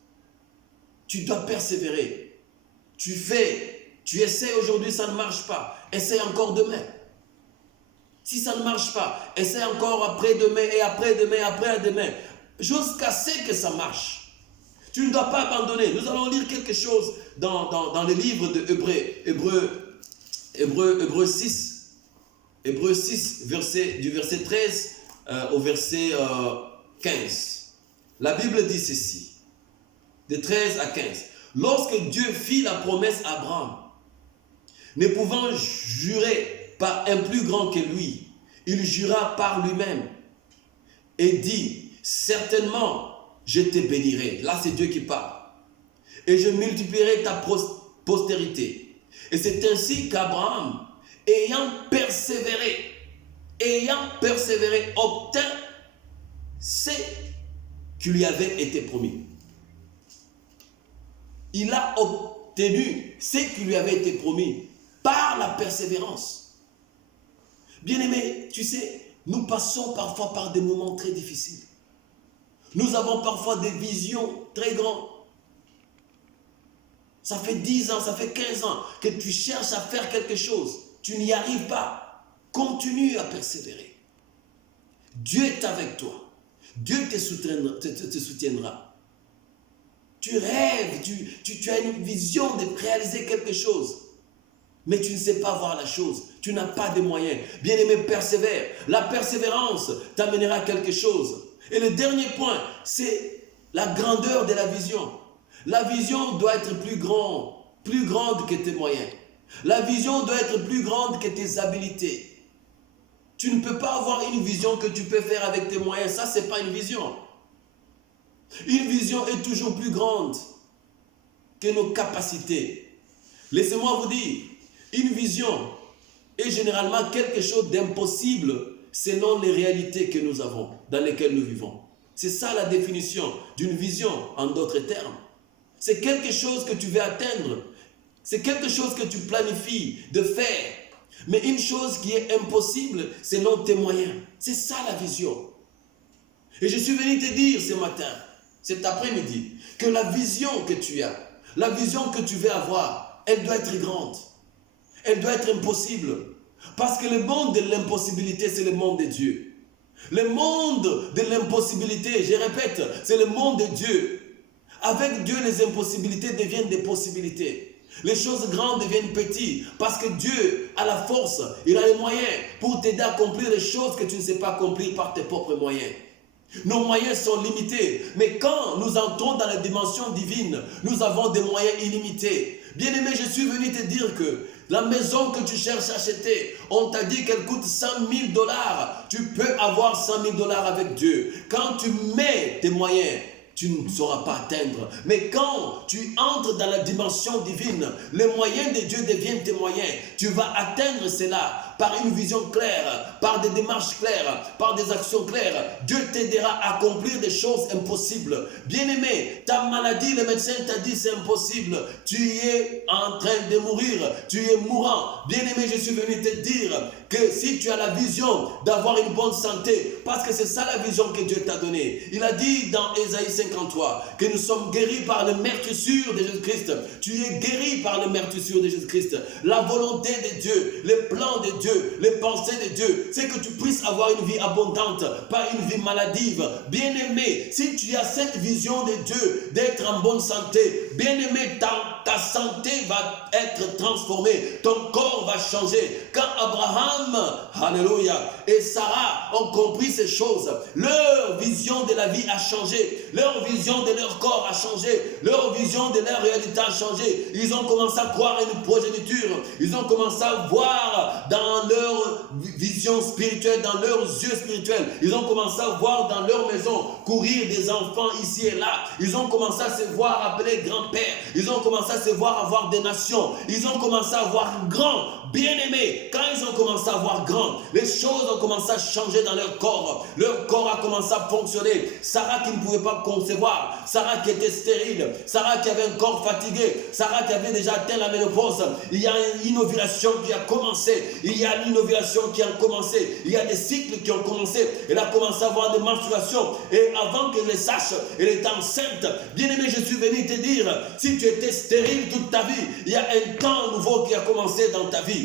Tu dois persévérer. Tu essaies aujourd'hui, ça ne marche pas. Essaie encore demain. Si ça ne marche pas, essaie encore après-demain et après-demain, après-demain, jusqu'à ce que ça marche. Tu ne dois pas abandonner. Nous allons lire quelque chose dans le livre de Hébreux 6. Hébreux 6, du verset 13 au verset 15. La Bible dit ceci, de 13 à 15. Lorsque Dieu fit la promesse à Abraham, ne pouvant jurer par un plus grand que lui, il jura par lui-même et dit, certainement, je te bénirai. Là, c'est Dieu qui parle. Et je multiplierai ta postérité. Et c'est ainsi qu'Abraham, ayant persévéré, obtint ce qui lui avait été promis. Il a obtenu ce qui lui avait été promis par la persévérance. Bien-aimé, tu sais, nous passons parfois par des moments très difficiles. Nous avons parfois des visions très grandes. Ça fait 10 ans, ça fait 15 ans que tu cherches à faire quelque chose. Tu n'y arrives pas. Continue à persévérer. Dieu est avec toi. Dieu te soutiendra. Tu rêves, tu as une vision de réaliser quelque chose. Mais tu ne sais pas voir la chose. Tu n'as pas de moyens. Bien-aimé, persévère. La persévérance t'amènera quelque chose. Et le dernier point, c'est la grandeur de la vision. La vision doit être plus grande que tes moyens. La vision doit être plus grande que tes habiletés. Tu ne peux pas avoir une vision que tu peux faire avec tes moyens. Ça, ce n'est pas une vision. Une vision est toujours plus grande que nos capacités. Laissez-moi vous dire, une vision est généralement quelque chose d'impossible selon les réalités que nous avons, dans lesquelles nous vivons. C'est ça la définition d'une vision, en d'autres termes. C'est quelque chose que tu veux atteindre. C'est quelque chose que tu planifies de faire. Mais une chose qui est impossible selon tes moyens. C'est ça la vision. Et je suis venu te dire ce matin, cet après-midi, que la vision que tu as, la vision que tu veux avoir, elle doit être grande. Elle doit être impossible. Parce que le monde de l'impossibilité, c'est le monde de Dieu. Le monde de l'impossibilité, je répète, c'est le monde de Dieu. Avec Dieu, les impossibilités deviennent des possibilités. Les choses grandes deviennent petites parce que Dieu a la force, il a les moyens pour t'aider à accomplir les choses que tu ne sais pas accomplir par tes propres moyens. Nos moyens sont limités, mais quand nous entrons dans la dimension divine, nous avons des moyens illimités. Bien-aimé, je suis venu te dire que la maison que tu cherches à acheter, on t'a dit qu'elle coûte 100 000 $. Tu peux avoir 100 000 $ avec Dieu. Quand tu mets tes moyens, tu ne sauras pas atteindre. Mais quand tu entres dans la dimension divine, les moyens de Dieu deviennent tes moyens. Tu vas atteindre cela par une vision claire, par des démarches claires, par des actions claires. Dieu t'aidera à accomplir des choses impossibles. Bien-aimé, ta maladie, le médecin t'a dit c'est impossible. Tu es en train de mourir. Tu es mourant. Bien-aimé, je suis venu te dire que si tu as la vision d'avoir une bonne santé, parce que c'est ça la vision que Dieu t'a donnée. Il a dit dans Ésaïe 53 que nous sommes guéris par le meurtrissure de Jésus-Christ. Tu es guéri par le meurtrissure de Jésus-Christ. La volonté de Dieu, les plans de Dieu, les pensées de Dieu, c'est que tu puisses avoir une vie abondante, pas une vie maladive. Bien-aimé, si tu as cette vision de Dieu, d'être en bonne santé, bien-aimé, ta santé va être transformée, ton corps va changer. Quand Abraham, alléluia, et Sarah ont compris ces choses, leur vision de la vie a changé, leur vision de leur corps a changé, leur vision de leur réalité a changé. Ils ont commencé à croire à une progéniture, ils ont commencé à voir dans leur vision spirituelle, dans leurs yeux spirituels, ils ont commencé à voir dans leur maison courir des enfants ici et là, ils ont commencé à se voir appeler grand-père, ils ont commencé à se voir avoir des nations, ils ont commencé à voir grand. Bien-aimés, quand ils ont commencé à voir grand, les choses ont commencé à changer dans leur corps a commencé à fonctionner. Sarah qui ne pouvait pas concevoir, Sarah qui était stérile, Sarah qui avait un corps fatigué, Sarah qui avait déjà atteint la ménopause, il y a une ovulation qui a commencé, il y a une ovulation qui a commencé, il y a des cycles qui ont commencé, elle a commencé à avoir des menstruations, et avant qu'elle les sache, elle était enceinte. Bien-aimé, je suis venu te dire, si tu étais stérile toute ta vie, il y a un temps nouveau qui a commencé dans ta vie.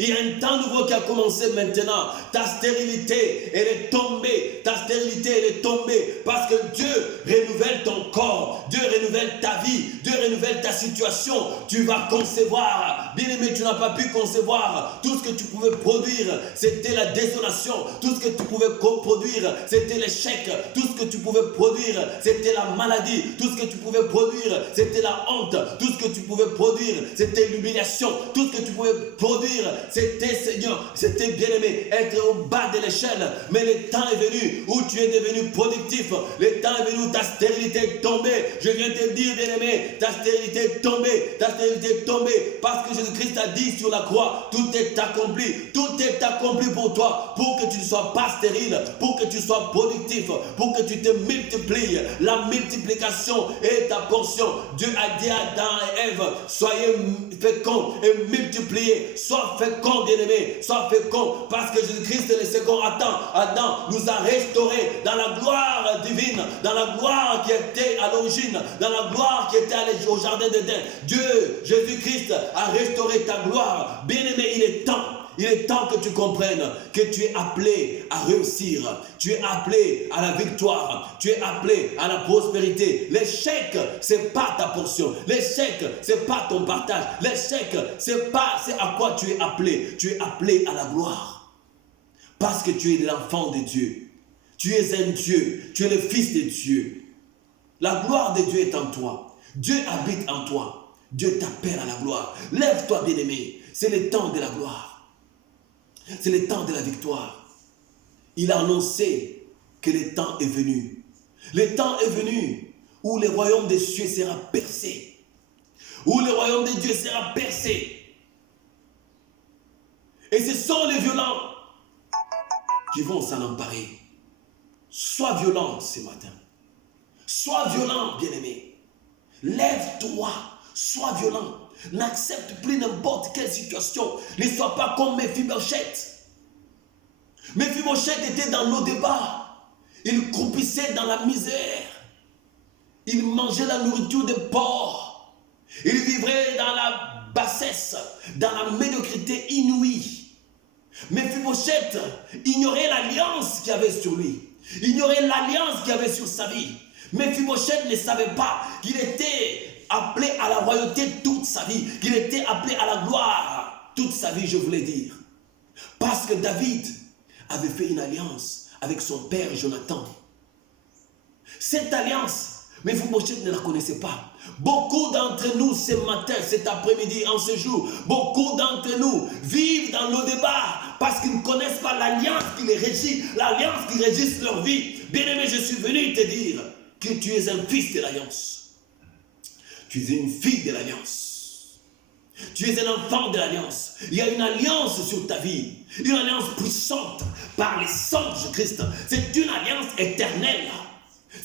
Il y a un temps nouveau qui a commencé maintenant. Ta stérilité, elle est tombée. Ta stérilité, elle est tombée. Parce que Dieu renouvelle ton corps. Dieu renouvelle ta vie. Dieu renouvelle ta situation. Tu vas concevoir. Bien-aimé, tu n'as pas pu concevoir. Tout ce que tu pouvais produire, c'était la désolation. Tout ce que tu pouvais produire, c'était l'échec. Tout ce que tu pouvais produire, c'était la maladie. Tout ce que tu pouvais produire, c'était la honte. Tout ce que tu pouvais produire, c'était l'humiliation. Tout ce que tu pouvais produire, c'était, Seigneur, c'était bien-aimé, être au bas de l'échelle. Mais le temps est venu où tu es devenu productif. Le temps est venu où ta stérilité est tombée. Je viens te dire, bien-aimé, ta stérilité est tombée. Ta stérilité est tombée parce que Jésus-Christ a dit sur la croix, tout est accompli. Tout est accompli pour toi, pour que tu ne sois pas stérile, pour que tu sois productif, pour que tu te multiplies. La multiplication est ta portion. Dieu a dit à Adam et Ève, soyez féconds et multipliez. Sois fécond, bien-aimé, sois fécond, parce que Jésus-Christ est le second Adam nous a restaurés dans la gloire divine, dans la gloire qui était à l'origine, dans la gloire qui était au jardin d'Éden. Dieu, Jésus-Christ, a restauré ta gloire. Bien-aimé, il est temps que tu comprennes que tu es appelé à réussir. Tu es appelé à la victoire. Tu es appelé à la prospérité. L'échec, c'est pas ta portion. L'échec, c'est pas ton partage. L'échec, c'est à quoi tu es appelé. Tu es appelé à la gloire. Parce que tu es l'enfant de Dieu. Tu es un Dieu. Tu es le fils de Dieu. La gloire de Dieu est en toi. Dieu habite en toi. Dieu t'appelle à la gloire. Lève-toi, bien-aimé. C'est le temps de la gloire. C'est le temps de la victoire. Il a annoncé que le temps est venu Le temps est venu où le royaume des cieux sera percé. Où le royaume de Dieu sera percé. Et ce sont les violents qui vont s'en emparer. Sois violent ce matin. Sois violent, bien-aimé. Lève-toi. Sois violent. N'accepte plus n'importe quelle situation. Ne sois pas comme Méphibosheth. Méphibosheth était dans l'eau débat. Il croupissait dans la misère. Il mangeait la nourriture des porcs. Il vivrait dans la bassesse, dans la médiocrité inouïe. Méphibosheth ignorait l'alliance qu'il y avait sur lui. Ignorait l'alliance qu'il y avait sur sa vie. Méphibosheth ne savait pas qu'il était appelé à la royauté toute sa vie. Qu'il était appelé à la gloire toute sa vie, je voulais dire. Parce que David avait fait une alliance avec son père Jonathan. Cette alliance, Méphibosheth ne la connaissait pas. Beaucoup d'entre nous ce matin, cet après-midi, en ce jour, beaucoup d'entre nous vivent dans le débat parce qu'ils ne connaissent pas l'alliance qui les régit, l'alliance qui régisse leur vie. Bien-aimé, je suis venu te dire que tu es un fils de l'alliance. Tu es une fille de l'alliance. Tu es un enfant de l'alliance. Il y a une alliance sur ta vie. Une alliance puissante par les sangs de Christ. C'est une alliance éternelle.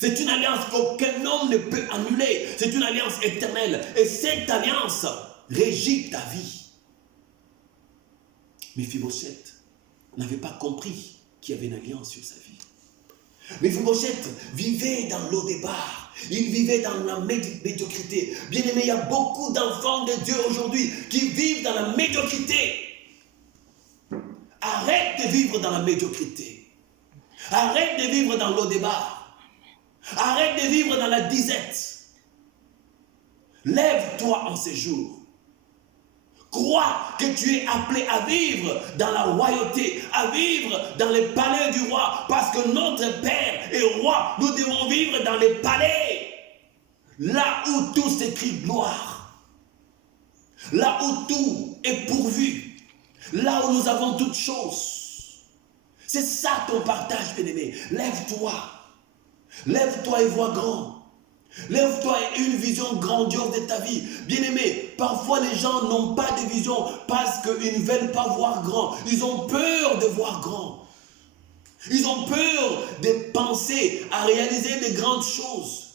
C'est une alliance qu'aucun homme ne peut annuler. C'est une alliance éternelle. Et cette alliance régit ta vie. Méphibosheth n'avait pas compris qu'il y avait une alliance sur sa vie. Méphibosheth vivait dans l'eau des bars. Il vivait dans la médiocrité. Bien aimé, il y a beaucoup d'enfants de Dieu aujourd'hui qui vivent dans la médiocrité. Arrête de vivre dans la médiocrité. Arrête de vivre dans l'eau des bars. Arrête de vivre dans la disette. Lève-toi en ces jours. Crois que tu es appelé à vivre dans la royauté, à vivre dans les palais du roi, parce que notre Père est roi. Nous devons vivre dans les palais, là où tout s'écrit gloire, là où tout est pourvu, là où nous avons toutes choses. C'est ça ton partage, bien-aimé. Lève-toi. Lève-toi et vois grand. Lève-toi et aie une vision grandiose de ta vie. Bien-aimé, parfois les gens n'ont pas de vision parce qu'ils ne veulent pas voir grand. Ils ont peur de voir grand. Ils ont peur de penser à réaliser de grandes choses.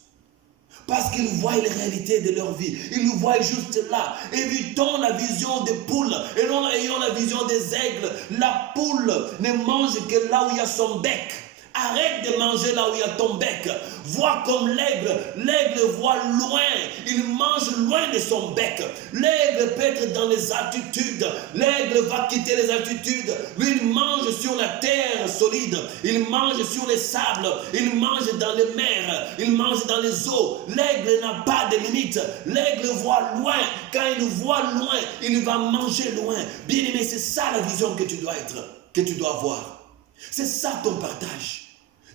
Parce qu'ils voient les réalités de leur vie. Ils nous voient juste là. Évitons la vision des poules. Et non ayons la vision des aigles. La poule ne mange que là où il y a son bec. Arrête de manger là où il y a ton bec. Vois comme l'aigle. L'aigle voit loin. Il mange loin de son bec. L'aigle peut être dans les altitudes. L'aigle va quitter les altitudes. Lui, il mange sur la terre solide. Il mange sur les sables. Il mange dans les mers. Il mange dans les eaux. L'aigle n'a pas de limite. L'aigle voit loin. Quand il voit loin, il va manger loin. Bien aimé, c'est ça la vision que tu dois être, que tu dois avoir. C'est ça ton partage.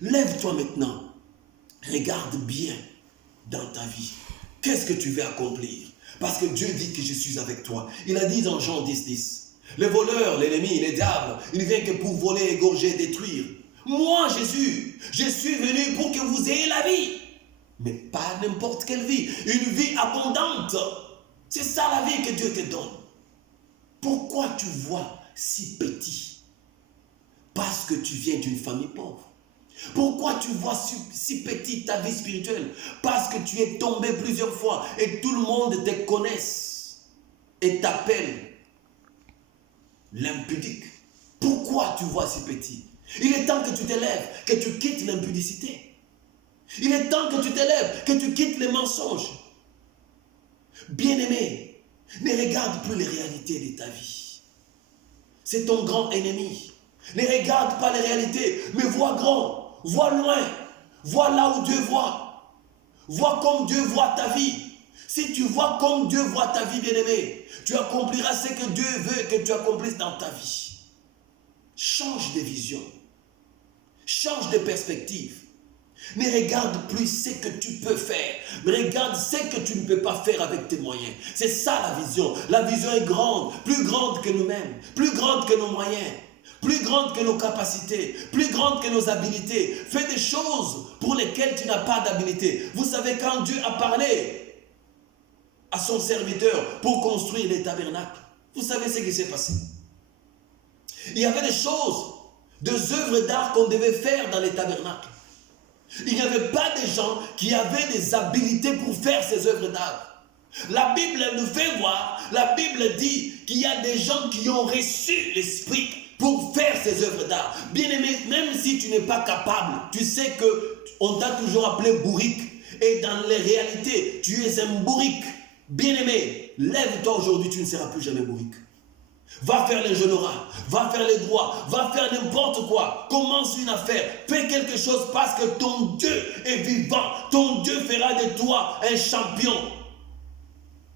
Lève-toi maintenant. Regarde bien dans ta vie. Qu'est-ce que tu veux accomplir? Parce que Dieu dit que je suis avec toi. Il a dit dans Jean 10:10. Le voleur, l'ennemi, le diable, il vient que pour voler, égorger, détruire. Moi, Jésus, je suis venu pour que vous ayez la vie. Mais pas n'importe quelle vie. Une vie abondante. C'est ça la vie que Dieu te donne. Pourquoi tu vois si petit? Parce que tu viens d'une famille pauvre. Pourquoi tu vois si petite ta vie spirituelle? Parce que tu es tombé plusieurs fois et tout le monde te connaisse et t'appelle l'impudique. Pourquoi tu vois si petit? Il est temps que tu t'élèves, que tu quittes l'impudicité. Il est temps que tu t'élèves, que tu quittes les mensonges. Bien-aimé, ne regarde plus les réalités de ta vie. C'est ton grand ennemi. Ne regarde pas les réalités, mais vois grand. Vois loin, vois là où Dieu voit. Vois comme Dieu voit ta vie. Si tu vois comme Dieu voit ta vie, bien-aimé, tu accompliras ce que Dieu veut que tu accomplisses dans ta vie. Change de vision. Change de perspective. Ne regarde plus ce que tu peux faire, mais regarde ce que tu ne peux pas faire avec tes moyens. C'est ça la vision. La vision est grande, plus grande que nous-mêmes, plus grande que nos moyens. plus grande que nos capacités, plus grande que nos habilités. Fais des choses pour lesquelles tu n'as pas d'habilité. Vous savez, quand Dieu a parlé à son serviteur pour construire les tabernacles, vous savez ce qui s'est passé. Il y avait des choses, des œuvres d'art qu'on devait faire dans les tabernacles. Il n'y avait pas des gens qui avaient des habilités pour faire ces œuvres d'art. La Bible nous fait voir, la Bible dit qu'il y a des gens qui ont reçu l'Esprit pour faire ces œuvres d'art. Bien-aimé, même si tu n'es pas capable, tu sais qu'on t'a toujours appelé bourrique. Et dans les réalités, tu es un bourrique. Bien-aimé, lève-toi aujourd'hui, tu ne seras plus jamais bourrique. Va faire les genoux-rats, va faire les droits, va faire n'importe quoi. Commence une affaire, fais quelque chose parce que ton Dieu est vivant. Ton Dieu fera de toi un champion.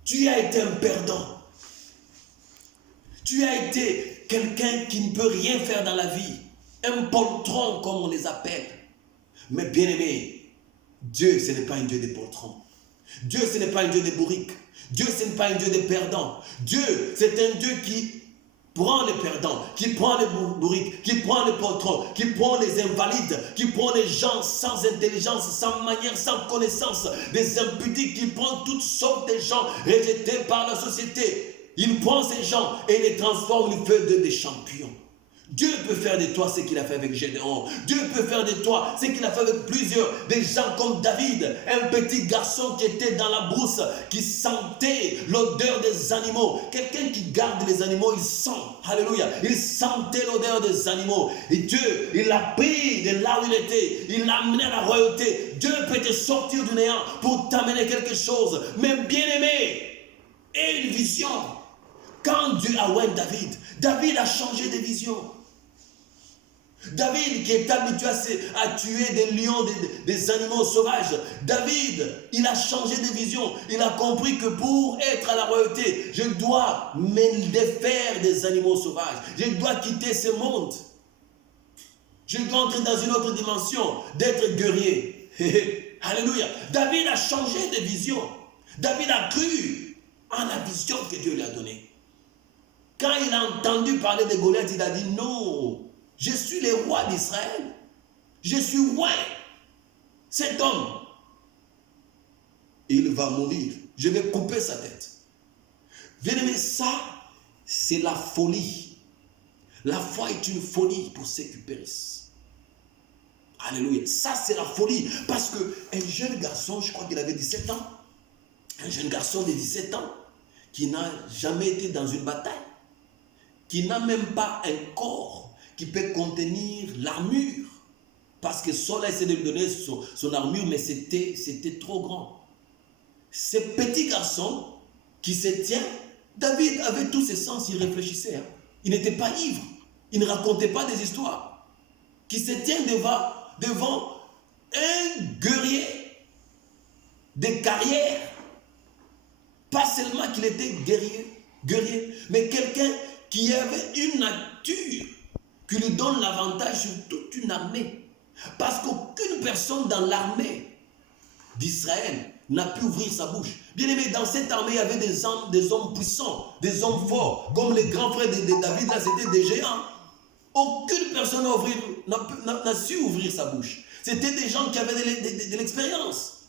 Tu as été un perdant. Tu as été quelqu'un qui ne peut rien faire dans la vie. Un poltron comme on les appelle. Mais bien aimé, Dieu ce n'est pas un Dieu des poltrons. Dieu ce n'est pas un Dieu des bourriques. Dieu ce n'est pas un Dieu des perdants. Dieu c'est un Dieu qui prend les perdants, qui prend les bourriques, qui prend les poltrons, qui prend les invalides, qui prend les gens sans intelligence, sans manière, sans connaissance, des impudiques, qui prend toutes sortes de gens rejetés par la société. Il prend ces gens et les transforme, il fait d'eux des champions. Dieu peut faire de toi ce qu'il a fait avec Gédéon. Dieu peut faire de toi ce qu'il a fait avec plusieurs. Des gens comme David, un petit garçon qui était dans la brousse, qui sentait l'odeur des animaux. Quelqu'un qui garde les animaux, il sent. Alléluia. Il sentait l'odeur des animaux. Et Dieu, il l'a pris de là où il était. Il l'a amené à la royauté. Dieu peut te sortir du néant pour t'amener quelque chose. Mais bien aimé, et une vision. Quand Dieu a oint David, David a changé de vision. David qui est habitué à tuer des lions, des animaux sauvages. David, il a changé de vision. Il a compris que pour être à la royauté, je dois me défaire des animaux sauvages. Je dois quitter ce monde. Je dois entrer dans une autre dimension, d'être guerrier. Alléluia. David a changé de vision. David a cru en la vision que Dieu lui a donnée. Quand il a entendu parler de Goliath, il a dit non. Je suis le roi d'Israël. Je suis roi. Cet homme, il va mourir. Je vais couper sa tête. Bien-aimé, ça, c'est la folie. La foi est une folie pour ceux qui périssent. Alléluia. Ça, c'est la folie. Parce qu'un jeune garçon, je crois qu'il avait 17 ans, un jeune garçon de 17 ans, qui n'a jamais été dans une bataille, qui n'a même pas un corps qui peut contenir l'armure. Parce que Saul a essayé de lui donner son armure, mais c'était trop grand. Ce petit garçon qui se tient, David avait tous ses sens, il réfléchissait. Il n'était pas ivre, il ne racontait pas des histoires. Qui se tient devant un guerrier de carrière. Pas seulement qu'il était guerrier, mais quelqu'un qui avait une nature qui lui donne l'avantage sur toute une armée. Parce qu'aucune personne dans l'armée d'Israël n'a pu ouvrir sa bouche. Bien aimé, dans cette armée, il y avait des hommes puissants, des hommes forts, comme les grands frères de David, là, c'était des géants. Aucune personne n'a su ouvrir sa bouche. C'était des gens qui avaient de l'expérience.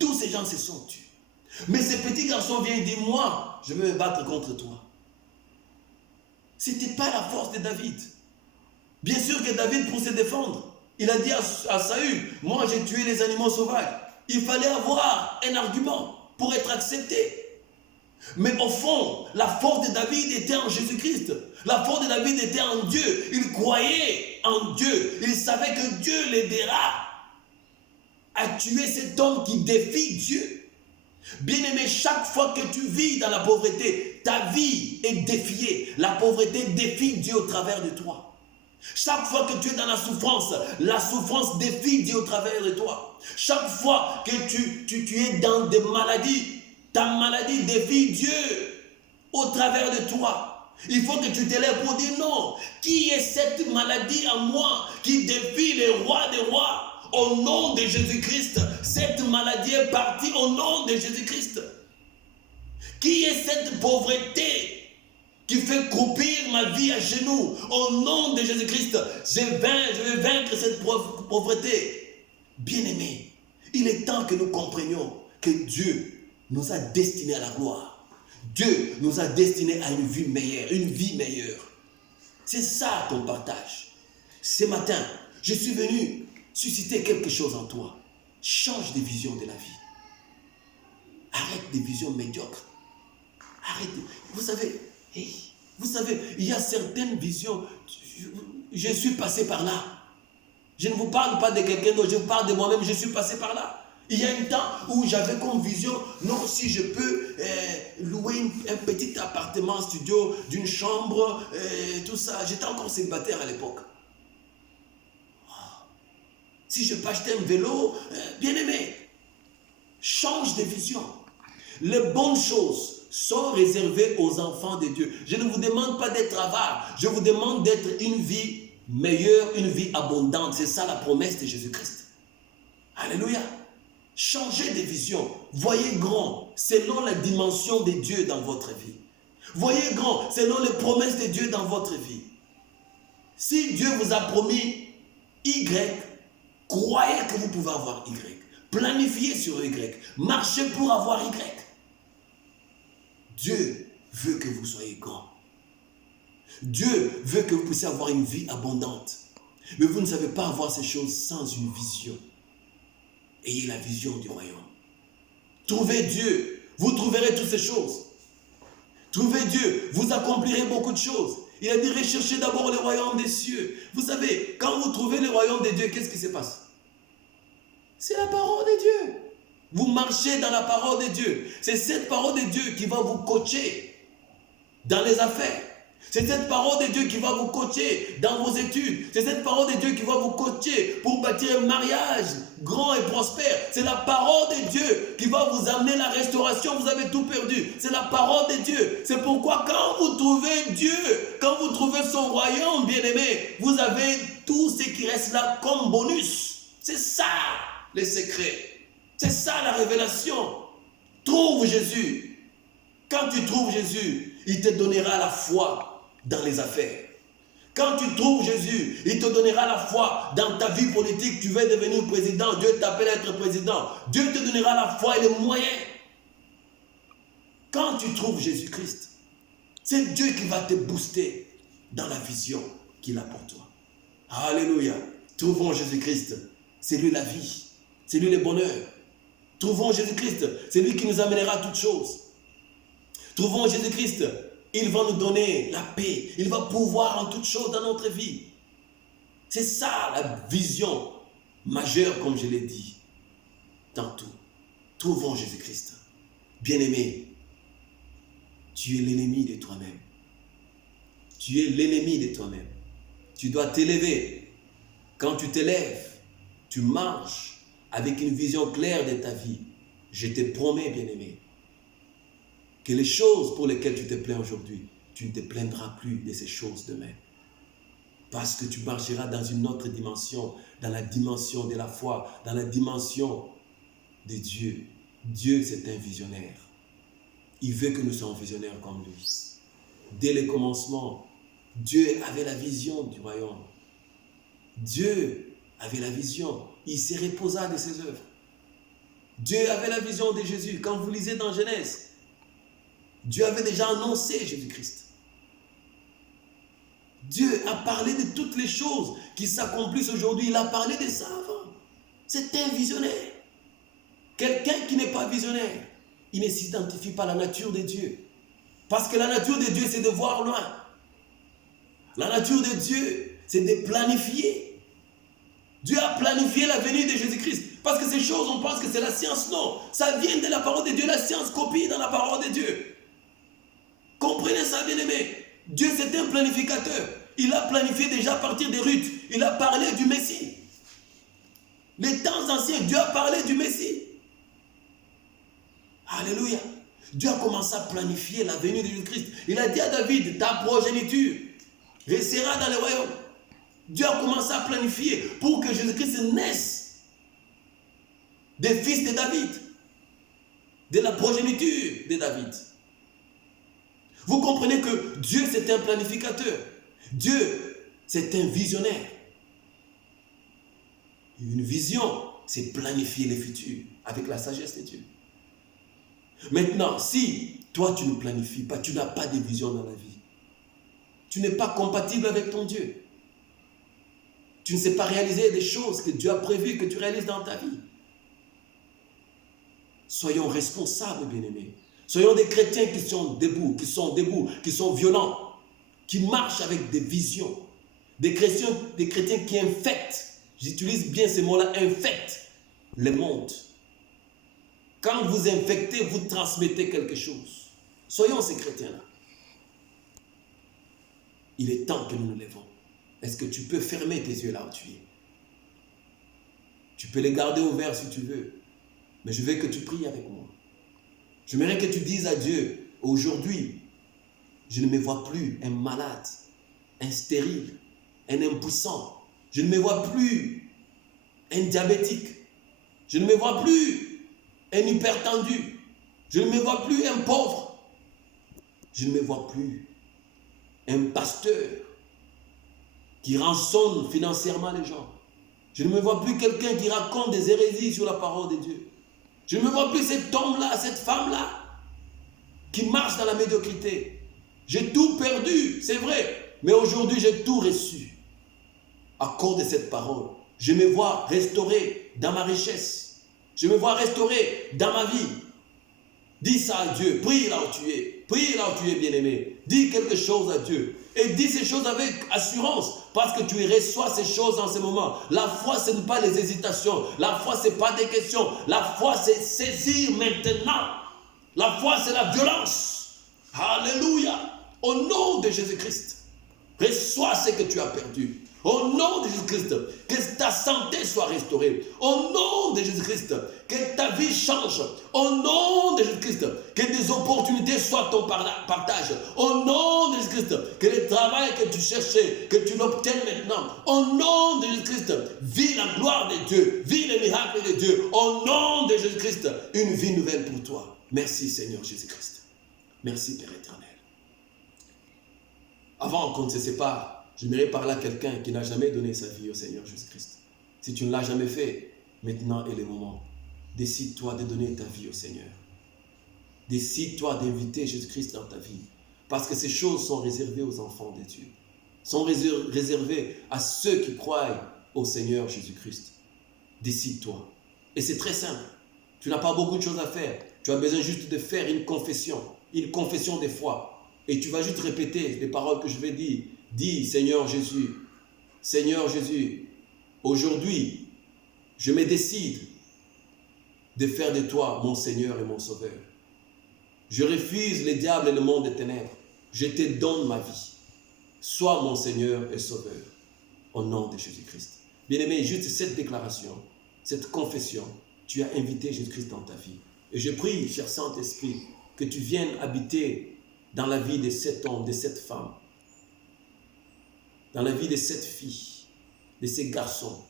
Tous ces gens se sont tués. Mais ce petit garçon vient et dit, moi, je vais me battre contre toi. Ce n'était pas la force de David. Bien sûr que David, pour se défendre, il a dit à Saül, moi j'ai tué les animaux sauvages. Il fallait avoir un argument pour être accepté. Mais au fond, la force de David était en Jésus-Christ. La force de David était en Dieu. Il croyait en Dieu. Il savait que Dieu l'aidera à tuer cet homme qui défie Dieu. Bien-aimé, chaque fois que tu vis dans la pauvreté, ta vie est défiée. La pauvreté défie Dieu au travers de toi. Chaque fois que tu es dans la souffrance défie Dieu au travers de toi. Chaque fois que tu es dans des maladies, ta maladie défie Dieu au travers de toi. Il faut que tu te lèves pour dire non. Qui est cette maladie en moi qui défie les rois des rois? Au nom de Jésus-Christ, cette maladie est partie au nom de Jésus-Christ. Qui est cette pauvreté qui fait croupir ma vie à genoux. Au nom de Jésus-Christ, je vais vaincre cette pauvreté. Bien-aimés, il est temps que nous comprenions que Dieu nous a destinés à la gloire. Dieu nous a destinés à une vie meilleure, une vie meilleure. C'est ça qu'on partage. Ce matin, je suis venu susciter quelque chose en toi. Change de vision de la vie. Arrête des visions médiocres. Arrête. Vous savez, il y a certaines visions. Je suis passé par là. Je ne vous parle pas de quelqu'un d'autre, je vous parle de moi-même, je suis passé par là. Il y a un temps où j'avais comme vision, non, si je peux louer un petit appartement studio d'une chambre, tout ça. J'étais encore célibataire à l'époque. Si je peux acheter un vélo, bien aimé, change de vision. Les bonnes choses sont réservées aux enfants de Dieu. Je ne vous demande pas d'être avare, je vous demande d'être une vie meilleure, une vie abondante. C'est ça la promesse de Jésus-Christ. Alléluia. Changez de vision. Voyez grand selon la dimension de Dieu dans votre vie. Voyez grand selon les promesses de Dieu dans votre vie. Si Dieu vous a promis Y, croyez que vous pouvez avoir Y. Planifiez sur Y. Marchez pour avoir Y. Dieu veut que vous soyez grand. Dieu veut que vous puissiez avoir une vie abondante. Mais vous ne savez pas avoir ces choses sans une vision. Ayez la vision du royaume. Trouvez Dieu, vous trouverez toutes ces choses. Trouvez Dieu, vous accomplirez beaucoup de choses. Il a dit recherchez d'abord le royaume des cieux. Vous savez, quand vous trouvez le royaume de Dieu, qu'est-ce qui se passe? C'est la parole de Dieu. Vous marchez dans la parole de Dieu. C'est cette parole de Dieu qui va vous coacher dans les affaires. C'est cette parole de Dieu qui va vous coacher dans vos études. C'est cette parole de Dieu qui va vous coacher pour bâtir un mariage grand et prospère. C'est la parole de Dieu qui va vous amener la restauration. Vous avez tout perdu. C'est la parole de Dieu. C'est pourquoi quand vous trouvez Dieu, quand vous trouvez son royaume, bien-aimé, vous avez tout ce qui reste là comme bonus. C'est ça le secret. C'est ça la révélation. Trouve Jésus. Quand tu trouves Jésus, il te donnera la foi dans les affaires. Quand tu trouves Jésus, il te donnera la foi dans ta vie politique. Tu veux devenir président, Dieu t'appelle à être président. Dieu te donnera la foi et les moyens. Quand tu trouves Jésus-Christ, c'est Dieu qui va te booster dans la vision qu'il a pour toi. Alléluia. Trouvons Jésus-Christ. C'est lui la vie. C'est lui le bonheur. Trouvons Jésus-Christ. C'est lui qui nous amènera à toutes choses. Trouvons Jésus-Christ. Il va nous donner la paix. Il va pouvoir en toutes choses dans notre vie. C'est ça la vision majeure, comme je l'ai dit tantôt. Trouvons Jésus-Christ. Bien-aimé, tu es l'ennemi de toi-même. Tu es l'ennemi de toi-même. Tu dois t'élever. Quand tu t'élèves, tu marches avec une vision claire de ta vie. Je te promets, bien-aimé, que les choses pour lesquelles tu te plains aujourd'hui, tu ne te plaindras plus de ces choses demain. Parce que tu marcheras dans une autre dimension, dans la dimension de la foi, dans la dimension de Dieu. Dieu, c'est un visionnaire. Il veut que nous soyons visionnaires comme lui. Dès le commencement, Dieu avait la vision du royaume. Dieu avait la vision. Il se reposa de ses œuvres. Dieu avait la vision de Jésus. Quand vous lisez dans Genèse, Dieu avait déjà annoncé Jésus-Christ. Dieu a parlé de toutes les choses qui s'accomplissent aujourd'hui. Il a parlé de ça avant. C'est un visionnaire. Quelqu'un qui n'est pas visionnaire, il ne s'identifie pas à la nature de Dieu. Parce que la nature de Dieu, c'est de voir loin. La nature de Dieu, c'est de planifier. Dieu a planifié la venue de Jésus-Christ. Parce que ces choses, on pense que c'est la science. Non, ça vient de la parole de Dieu. La science copie dans la parole de Dieu. Comprenez ça, bien-aimé. Dieu, c'est un planificateur. Il a planifié déjà à partir des Ruth. Il a parlé du Messie. Les temps anciens, Dieu a parlé du Messie. Alléluia. Dieu a commencé à planifier la venue de Jésus-Christ. Il a dit à David, ta progéniture restera dans le royaume. Dieu a commencé à planifier pour que Jésus-Christ naisse des fils de David, de la progéniture de David. Vous comprenez que Dieu, c'est un planificateur. Dieu, c'est un visionnaire. Une vision, c'est planifier le futur avec la sagesse de Dieu. Maintenant, si toi, tu ne planifies pas, tu n'as pas de vision dans la vie, tu n'es pas compatible avec ton Dieu. Tu ne sais pas réaliser des choses que Dieu a prévues que tu réalises dans ta vie. Soyons responsables, bien-aimés. Soyons des chrétiens qui sont debout, qui sont violents, qui marchent avec des visions. Des chrétiens qui infectent, j'utilise bien ces mots-là, infectent le monde. Quand vous infectez, vous transmettez quelque chose. Soyons ces chrétiens-là. Il est temps que nous nous lèvons. Est-ce que tu peux fermer tes yeux là où tu es? Tu peux les garder ouverts si tu veux. Mais je veux que tu pries avec moi. J'aimerais que tu dises à Dieu, aujourd'hui, je ne me vois plus un malade, un stérile, un impuissant. Je ne me vois plus un diabétique. Je ne me vois plus un hypertendu. Je ne me vois plus un pauvre. Je ne me vois plus un pasteur qui rançonne financièrement les gens. Je ne me vois plus quelqu'un qui raconte des hérésies sur la parole de Dieu. Je ne me vois plus cet homme-là, cette femme-là, qui marche dans la médiocrité. J'ai tout perdu, c'est vrai, mais aujourd'hui j'ai tout reçu à cause de cette parole. Je me vois restauré dans ma richesse. Je me vois restauré dans ma vie. Dis ça à Dieu, prie là où tu es. Prie là où tu es, bien-aimé. Dis quelque chose à Dieu. Et dis ces choses avec assurance, parce que tu reçois ces choses en ce moment. La foi, ce n'est pas les hésitations. La foi, ce n'est pas des questions. La foi, c'est saisir maintenant. La foi, c'est la violence. Alléluia. Au nom de Jésus-Christ, reçois ce que tu as perdu. Au nom de Jésus-Christ, que ta santé soit restaurée. Au nom de Jésus-Christ, que ta vie change. Au nom de Jésus-Christ, que des opportunités soient ton partage. Au nom de Jésus-Christ, que le travail que tu cherchais, que tu l'obtiennes maintenant. Au nom de Jésus-Christ, vis la gloire de Dieu, vis les miracles de Dieu. Au nom de Jésus-Christ, une vie nouvelle pour toi. Merci Seigneur Jésus-Christ. Merci Père éternel. Avant qu'on ne se sépare, j'aimerais parler à quelqu'un qui n'a jamais donné sa vie au Seigneur Jésus-Christ. Si tu ne l'as jamais fait, maintenant est le moment. Décide-toi de donner ta vie au Seigneur. Décide-toi d'inviter Jésus-Christ dans ta vie. Parce que ces choses sont réservées aux enfants de Dieu. Sont réservées à ceux qui croient au Seigneur Jésus-Christ. Décide-toi. Et c'est très simple. Tu n'as pas beaucoup de choses à faire. Tu as besoin juste de faire une confession de foi. Et tu vas juste répéter les paroles que je vais dire. Dis, Seigneur Jésus, aujourd'hui, je me décide de faire de toi mon Seigneur et mon Sauveur. Je refuse le diable et le monde des ténèbres. Je te donne ma vie. Sois mon Seigneur et Sauveur. Au nom de Jésus-Christ. Bien-aimé, juste cette déclaration, cette confession, tu as invité Jésus-Christ dans ta vie. Et je prie, cher Saint-Esprit, que tu viennes habiter dans la vie de cet homme, de cette femme, dans la vie de cette fille, de ces garçons.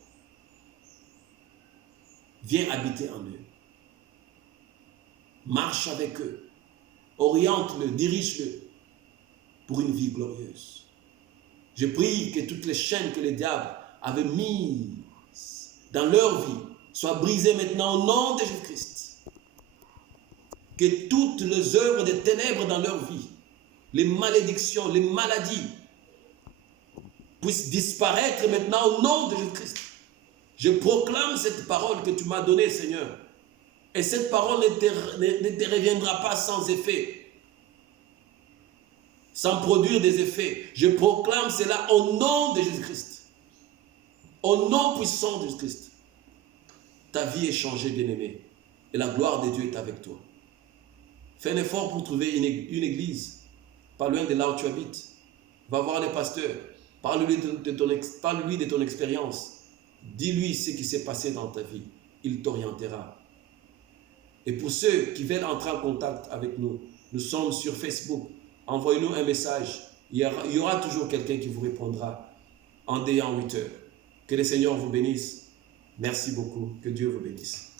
Viens habiter en eux. Marche avec eux. Oriente-le, dirige-le pour une vie glorieuse. Je prie que toutes les chaînes que le diable avait mises dans leur vie soient brisées maintenant au nom de Jésus-Christ. Que toutes les œuvres des ténèbres dans leur vie, les malédictions, les maladies, puissent disparaître maintenant au nom de Jésus-Christ. Je proclame cette parole que tu m'as donnée, Seigneur. Et cette parole ne te reviendra pas sans effet, sans produire des effets. Je proclame cela au nom de Jésus-Christ. Au nom puissant de Jésus-Christ. Ta vie est changée, bien-aimé. Et la gloire de Dieu est avec toi. Fais un effort pour trouver une église, pas loin de là où tu habites. Va voir les pasteurs. Parle-lui de ton expérience. Dis-lui ce qui s'est passé dans ta vie. Il t'orientera. Et pour ceux qui veulent entrer en contact avec nous, nous sommes sur Facebook. Envoyez-nous un message. Il y aura toujours quelqu'un qui vous répondra en déant 8 heures. Que le Seigneur vous bénisse. Merci beaucoup. Que Dieu vous bénisse.